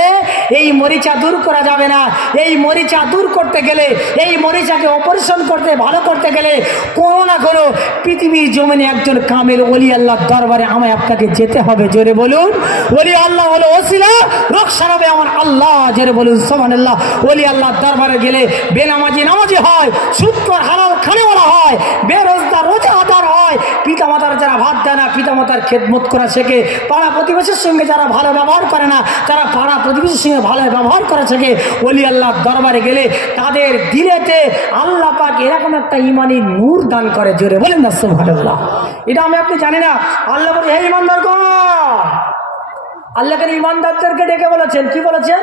এই মরিচা দূর করা যাবে না। এই মরিচা দূর করতে গেলে, এই মরিচাকে অপারেশন করতে, ভালো করতে গেলে কোনো না কোনো পৃথিবীর জমিনে একজন কামেল ওলি আল্লাহর দরবারে আমায় আপনাকে যেতে হবে। জোরে বলুন, ওলি আল্লাহ হলো ওসিলা, রোগ সারাবে আমার আল্লাহ। জোরে বলুন সুবহানাল্লাহ। ওলি আল্লাহর দরবারে গেলে বেনামাজি নামাজি হয়, সুদখোর হালাল খানেওয়ালা হয়, বেরোজগার রোজাদার হয়, পিতামাতার যারা ভাত দেয় না পিতামাতার খেদমত করা শেখে, পাড়া প্রতিবেশীর সঙ্গে যারা ভালো ব্যবহার করে না তারা পাড়া প্রতিবেশীর সঙ্গে ভালো ব্যবহার করা শেখে। ওলি আল্লাহর দরবারে গেলে তাদের দিলেতে আল্লাহ পাক এরকম একটা ইমানি নূর দান করে। জোরে বলেন না সুবহানাল্লাহ। এটা আমি আপনি জানি না। আল্লাহ বলে, হে ইমানদারগণ, আল্লাহকে ইমানদারদেরকে ডেকে বলেছেন, কি বলেছেন?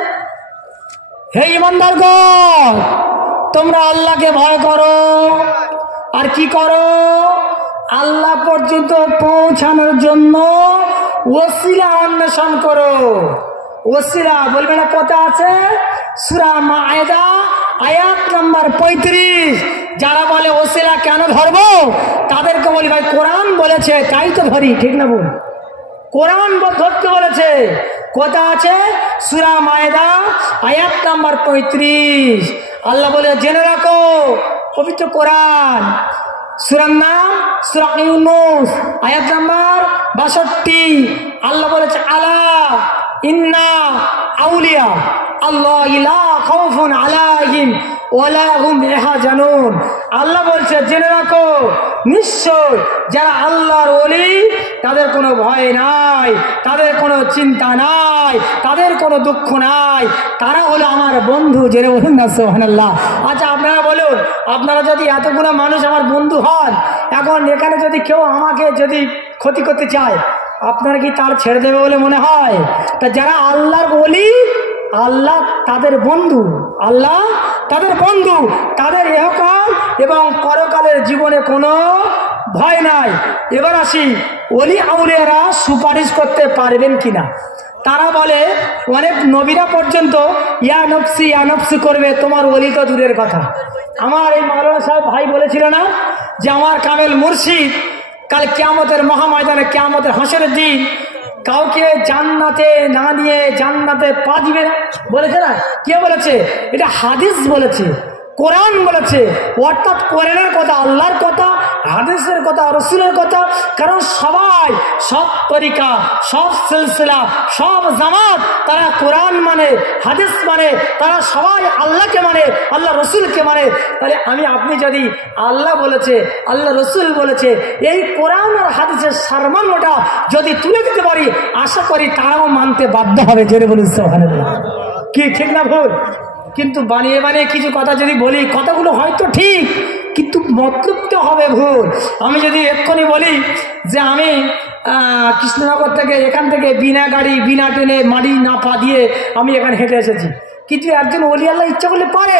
হে ইমানদারগণ, তোমরা আল্লাহকে ভয় করো আর কি করো? আল্লাহ পর্যন্ত পৌঁছানোর জন্য ওসিলা অন্বেষণ করো। ওসিলা বলবে না, কথা আছে সূরা মায়েদা আয়াত নাম্বার 35। যারা বলে ওসিলা কেন ধরবো, তাদেরকে বলি, ভাই কোরআন বলেছে তাই তো ধরি, ঠিক না বল? কোরআন ধরতে বলেছে, কথা আছে সূরা মায়েদা আয়াত নাম্বার 35। আল্লাহ বলে, জেনে রাখো পবিত্র কোরআন, সূরার নাম সূরা ইউনূস আয়াত নাম্বার 62। আল্লাহ বলেছে, আলা ইন্না আউলিয়া আল্লাহ লা খাউফুন আলাইহিম ওয়ালা হুম ইয়াহজানুন। আল্লাহ বলছে, জেনে রাখো নিশ্চয় যারা আল্লাহর ওলি তাদের কোনো ভয় নাই, তাদের কোনো চিন্তা নাই, তাদের কোনো দুঃখ নাই, তারা হলো আমার বন্ধু। জেনে বলুন না সুবহানাল্লাহ। আচ্ছা আপনারা বলুন, আপনারা যদি এতগুলো মানুষ আমার বন্ধু হন, এখন এখানে যদি কেউ আমাকে যদি ক্ষতি করতে চায়, আপনারা কি তার ছেড়ে দেবে বলে মনে হয়? তা যারা আল্লাহর ওলি, আল্লাহ তাদের বন্ধু, আল্লাহ তাদের বন্ধু, তাদের ইহকাল এবং পরকালের জীবনে কোনো ভয় নাই। এবার আসি, ওলি আউলিয়ারা সুপারিশ করতে পারবেন কিনা? তারা বলে অনেক নবীরা পর্যন্ত ইয়া নফসি করবে, তোমার ওলি তো দূরের কথা। আমার এই মাওলানা সাহেব ভাই বলেছিল না যে আমার কামেল মুর্শিদ কাল কিয়ামতের মহাময়দানে, কিয়ামতের হাসরের দিন কাউকে জান্নাতে না নিয়ে জান্নাতে পা দিবে না, বলেছে না? কে বলেছে? এটা হাদিস বলেছে, কোরআন বলেছে। অর্থাৎ কোরআনের কথা, আল্লাহর কথা, হাদিসের কথা, রসুলের কথা। কারণ সবাই, সব তরিকা, সব সিলসিলা, সব জামাত তারা কোরআন মানে, হাদিস মানে, তারা সবাই আল্লাহকে মানে, আল্লাহ রসুলকে মানে। তাহলে আমি আপনি যদি আল্লাহ বলেছে, আল্লাহ রসুল বলেছে, এই কোরআন আর হাদিসের সারমর্মটা যদি তুলে দিতে পারি, আশা করি তারাও মানতে বাধ্য হবে। জোরে বলুন সুবহানাল্লাহ। কি ঠিক না ভুল? কিন্তু বানিয়ে বানিয়ে কিছু কথা যদি বলি, কথাগুলো হয়তো ঠিক, কিন্তু মতলবটা হবে ভুল। আমি যদি এক্ষুনি বলি যে আমি কৃষ্ণনগর থেকে, এখান থেকে বিনা গাড়ি, বিনা ট্রেনে, মাটি না পা দিয়ে আমি এখানে হেঁটে এসেছি, কিন্তু একজন ওলি আল্লাহ ইচ্ছা করলে পারে,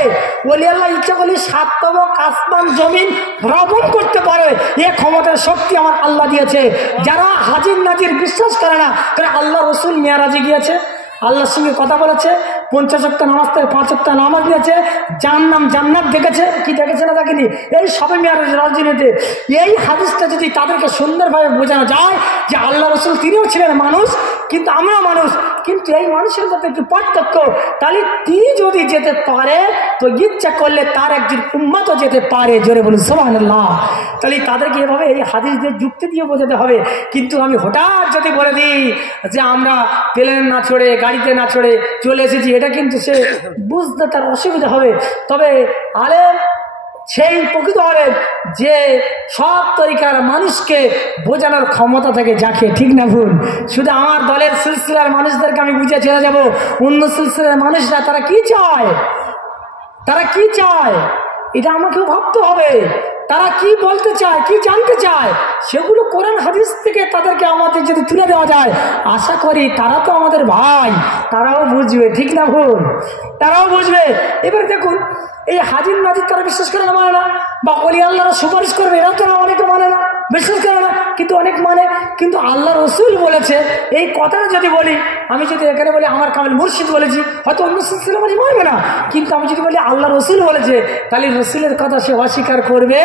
ওলি আল্লাহ ইচ্ছা করলে সাতবক আসমান জমিন ভ্রমণ করতে পারে। এ ক্ষমতার শক্তি আমার আল্লাহ দিয়েছে। যারা হাজির নাজির বিশ্বাস করে না, তারা আল্লাহ রসুল মেরাজে গিয়েছে, আল্লাহর সঙ্গে কথা বলেছে, 50 ওয়াক্ত নামাজ থেকে 5 ওয়াক্ত নামাজ দিয়েছে, জান্নাত দেখেছে, কি দেখেছে না দেখেনি, এই সবে মেয়ারেজ রাজনীতিতে। এই হাদিসটা যদি তাদেরকে সুন্দরভাবে বোঝানো যায় যে আল্লাহ রসুল তিনিও ছিলেন মানুষ, কিন্তু আমরাও মানুষ, কিন্তু এই মানুষের মধ্যে একটু পার্থক্য, তাহলে তিনি যদি যেতে পারে তো ইচ্ছা করলে তার একজন উম্মতও যেতে পারে। জোরে বলুন সুবহানাল্লাহ। তাহলে তাদেরকে এভাবে এই হাদিসদের যুক্তি দিয়ে বোঝাতে হবে। কিন্তু আমি হঠাৎ যদি বলে দিই যে আমরা প্লেনে না চড়ে, গাড়িতে না চড়ে চলে এসেছি, এটা কিন্তু সে বুঝতে তার অসুবিধা হবে। তবে আলেম সেই প্রকৃত আলেম যে সব তরিকার মানুষকে বোঝানোর ক্ষমতা থেকে, যাকে, ঠিক না ভুল? শুধু আমার দলের সিলসিলার মানুষদেরকে আমি বুঝে চলে যাব, অন্য সিলসিলার মানুষরা তারা কি চায়, তারা কি চায় এটা আমাকেও ভাবতে হবে। তারা কি বলতে চায়, কি জানতে চায়, সেগুলো কোরআন হাদিস থেকে তাদেরকে আমাদের যদি তুলে দেওয়া যায়, আশা করি তারা তো আমাদের ভাই, তারাও বুঝবে, ঠিক না ভুল? তারাও বুঝবে। এবার দেখুন, এই হাজির নাজির তারা বিশ্বাস করে না, মানে না, বা ওলি আল্লাহরা সুপারিশ করবে, এরা তো অনেকে মানে না। বিশ্বাস করে না, কিন্তু অনেক মানে, কিন্তু আল্লাহ রসুল বলেছে এই কথাটা যদি বলি, আমি যদি এখানে বলি আমার কামেল মুর্শিদ বলেছি, হয়তো অন্য সিলসিলা মানবে না, কিন্তু আমি যদি বলি আল্লাহ রসুল বলেছে, তাহলে রসুলের কথা সে অস্বীকার করবে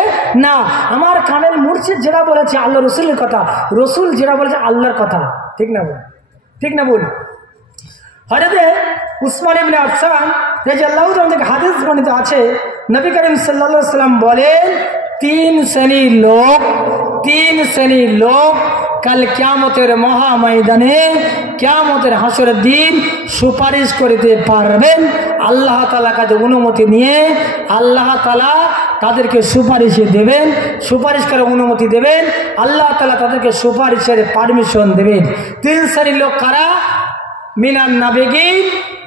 না। আমার কামেল মুর্শিদ যেটা বলেছে আল্লাহ রসুলের কথা, রসুল যেটা বলেছে আল্লাহর কথা, ঠিক না বল? ঠিক না বল? হযরত উসমান ইবনে আফফান রাদিয়াল্লাহু তাআলা থেকে হাদিস বর্ণিত আছে, নবী করিম সাল্লাল্লাহু আলাইহি ওয়াসাল্লাম বলেন, তিন শ্রেণীর লোক কাল কিয়ামতের মহা ময়দানে, কিয়ামতের হাসরের দিন সুপারিশ করতে পারবেন আল্লাহ তাআলার কাছে অনুমতি নিয়ে। আল্লাহ তাআলা তাদেরকে সুপারিশে দেবেন, সুপারিশ করার অনুমতি দেবেন, আল্লাহ তাআলা তাদেরকে সুপারিশের পারমিশন দেবেন। তিন শ্রেণীর লোক কারা? মিনান নাবিয়িন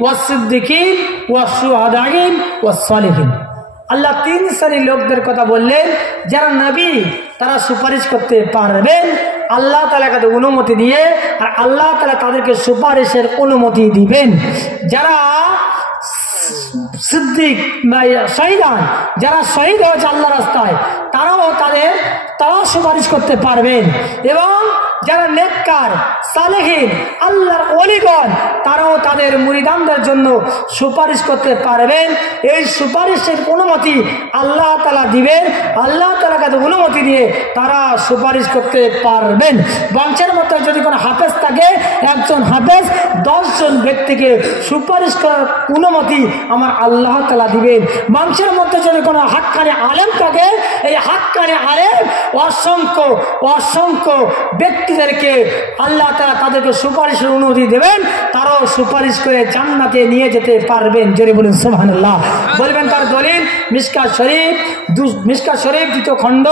ওয়াস সিদ্দিকিন ওয়াস শুহাদাইন ওয়াস সালিহিন। আল্লাহ তিন শ্রেণীর লোকদের কথা বললেন, যারা নবী তারা সুপারিশ করতে পারবেন আল্লাহ তাআলার কাছে অনুমতি দিয়ে, আর আল্লাহ তাআলা তাদেরকে সুপারিশের অনুমতি দিবেন। যারা সিদ্দিক শহীদান, যারা শহীদ হয়েছে আল্লাহ রাস্তায়, তারাও সুপারিশ করতে পারবেন। এবং যারা নেককার সালেহীন আল্লাহর ওলিগণ, তারাও তাদের মুরিদানদের জন্য সুপারিশ করতে পারবেন। এই সুপারিশের অনুমতি আল্লাহ তাআলা দিবেন, আল্লাহ তাআলার কাছে অনুমতি দিয়ে তারা সুপারিশ করতে পারবেন। বংশের মধ্যে যদি কোনো হাফেজ থাকে, একজন হাফেজ 10 জন ব্যক্তিকে সুপারিশ করার অনুমতি আমার আল্লাহ তাআলা দিবেন। বংশের মধ্যে যদি কোনো হাক্কানি আলেম থাকে, এই হাক্কানি আলেম অসংখ্য ব্যক্তিদেরকে আল্লাহ তাআলা তাদেরকে সুপারিশের অনুমতি দেবেন, তারাও সুপারিশ করে জান্নাতে নিয়ে যেতে পারবেন। জোরে বলুন সুবহানাল্লাহ। বলবেন তার দলিল মিশকাত শরীফ 2য় খণ্ড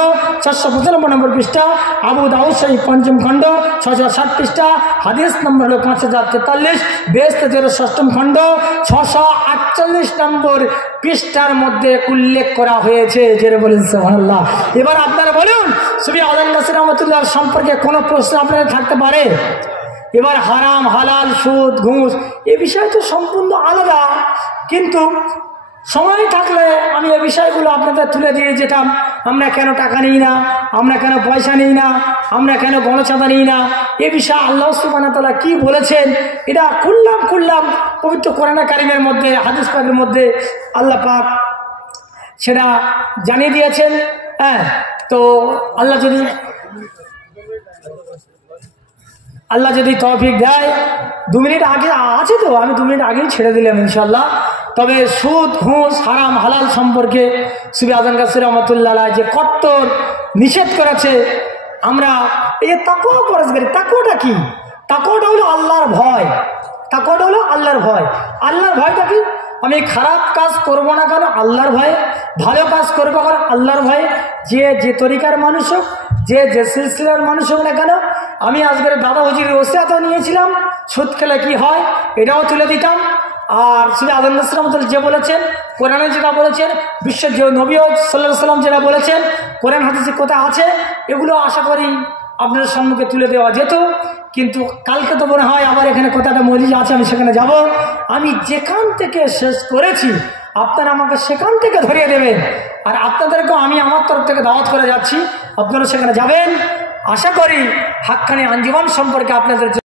495 নম্বর পৃষ্ঠা, আবু দাউদ শরীফ 5ম খণ্ড 660 পৃষ্ঠা, হাদিস নম্বর হলো 5043, বেহেশত 6ম খণ্ড 648 নম্বর পৃষ্ঠার মধ্যে উল্লেখ করা হয়েছে। জোরে বলুন সুবহানাল্লাহ। এবার আপনারা বলুন, সুফি আযম নাসির রহমাতুল্লাহ সম্পর্কে কোনো প্রশ্ন আপনাদের থাকতে পারে? এবার হারাম হালাল সুদ ঘুষ এই বিষয় তো সম্পূর্ণ আলাদা, কিন্তু সময় থাকলে আমি এই বিষয়গুলো আপনাদের তুলে দিয়ে যেতাম। আমরা কেন টাকা নিই না, আমরা কেন পয়সা নিই না, আমরা কেন গণচাঁদা নিই না, এ বিষয়ে আল্লাহ সুবহানাহু ওয়া তাআলা কি বলেছেন, এটা খুললাম পবিত্র কোরআন কারীমের মধ্যে, হাদিস পাকের মধ্যে আল্লাহ পাক সেটা জানিয়ে দিয়েছেন। হ্যাঁ, তো আল্লাহ যদি তৌফিক দেয়, 2 মিনিট আগে আছে তো, আমি 2 মিনিট আগেই ছেড়ে দিলাম ইনশাল্লাহ। তবে সুদ ঘুষ হারাম হালাল সম্পর্কে সুফি আযম নাসির রহমাতুল্লাহ যে কট্টর নিষেধ করেছে, আমরা এই তাকওয়া ফরজ করি। তাকওয়াটা কি? তাকওয়াটা হলো আল্লাহর ভয়। তাকওয়াটা হলো আল্লাহর ভয়। আল্লাহর ভয়টা কি? আমি খারাপ কাজ করবো না কেন? আল্লাহর ভয়ে। ভালো কাজ করবো কেন? আল্লাহর ভয়ে। যে তরিকার মানুষ হোক, যে সিলসিলার মানুষ হোক না কেন, আমি আজকের দাদা হুজুরের ওসিয়াতও নিয়েছিলাম, সুদ খেলে কি হয় এটাও তুলে দিতাম। আর সুফি আযম নাসির রহমাতুল্লাহ যে বলেছেন, কোরআনে যেটা বলেছেন, বিশ্বের যে নবী সাল্লাল্লাহু আলাইহি ওয়াসাল্লাম যেটা বলেছেন, কোরআন হাদিসে কোথায় আছে, এগুলো আশা করি আপনাদের সম্মুখে তুলে দেওয়া যেত। কিন্তু কালকে তো মনে হয় আবার এখানে কোথাটা মজলিস আছে, আমি সেখানে যাব। আমি যেখান থেকে শেষ করেছি আপনারা আমাকে সেখান থেকে ধরিয়ে দেবেন, আর আপনাদেরকেও আমি আমার তরফ থেকে দাওয়াত করে যাচ্ছি, আপনারা সেখানে যাবেন। আশা করি হাক্কানি আঞ্জুমান সম্পর্কে আপনাদের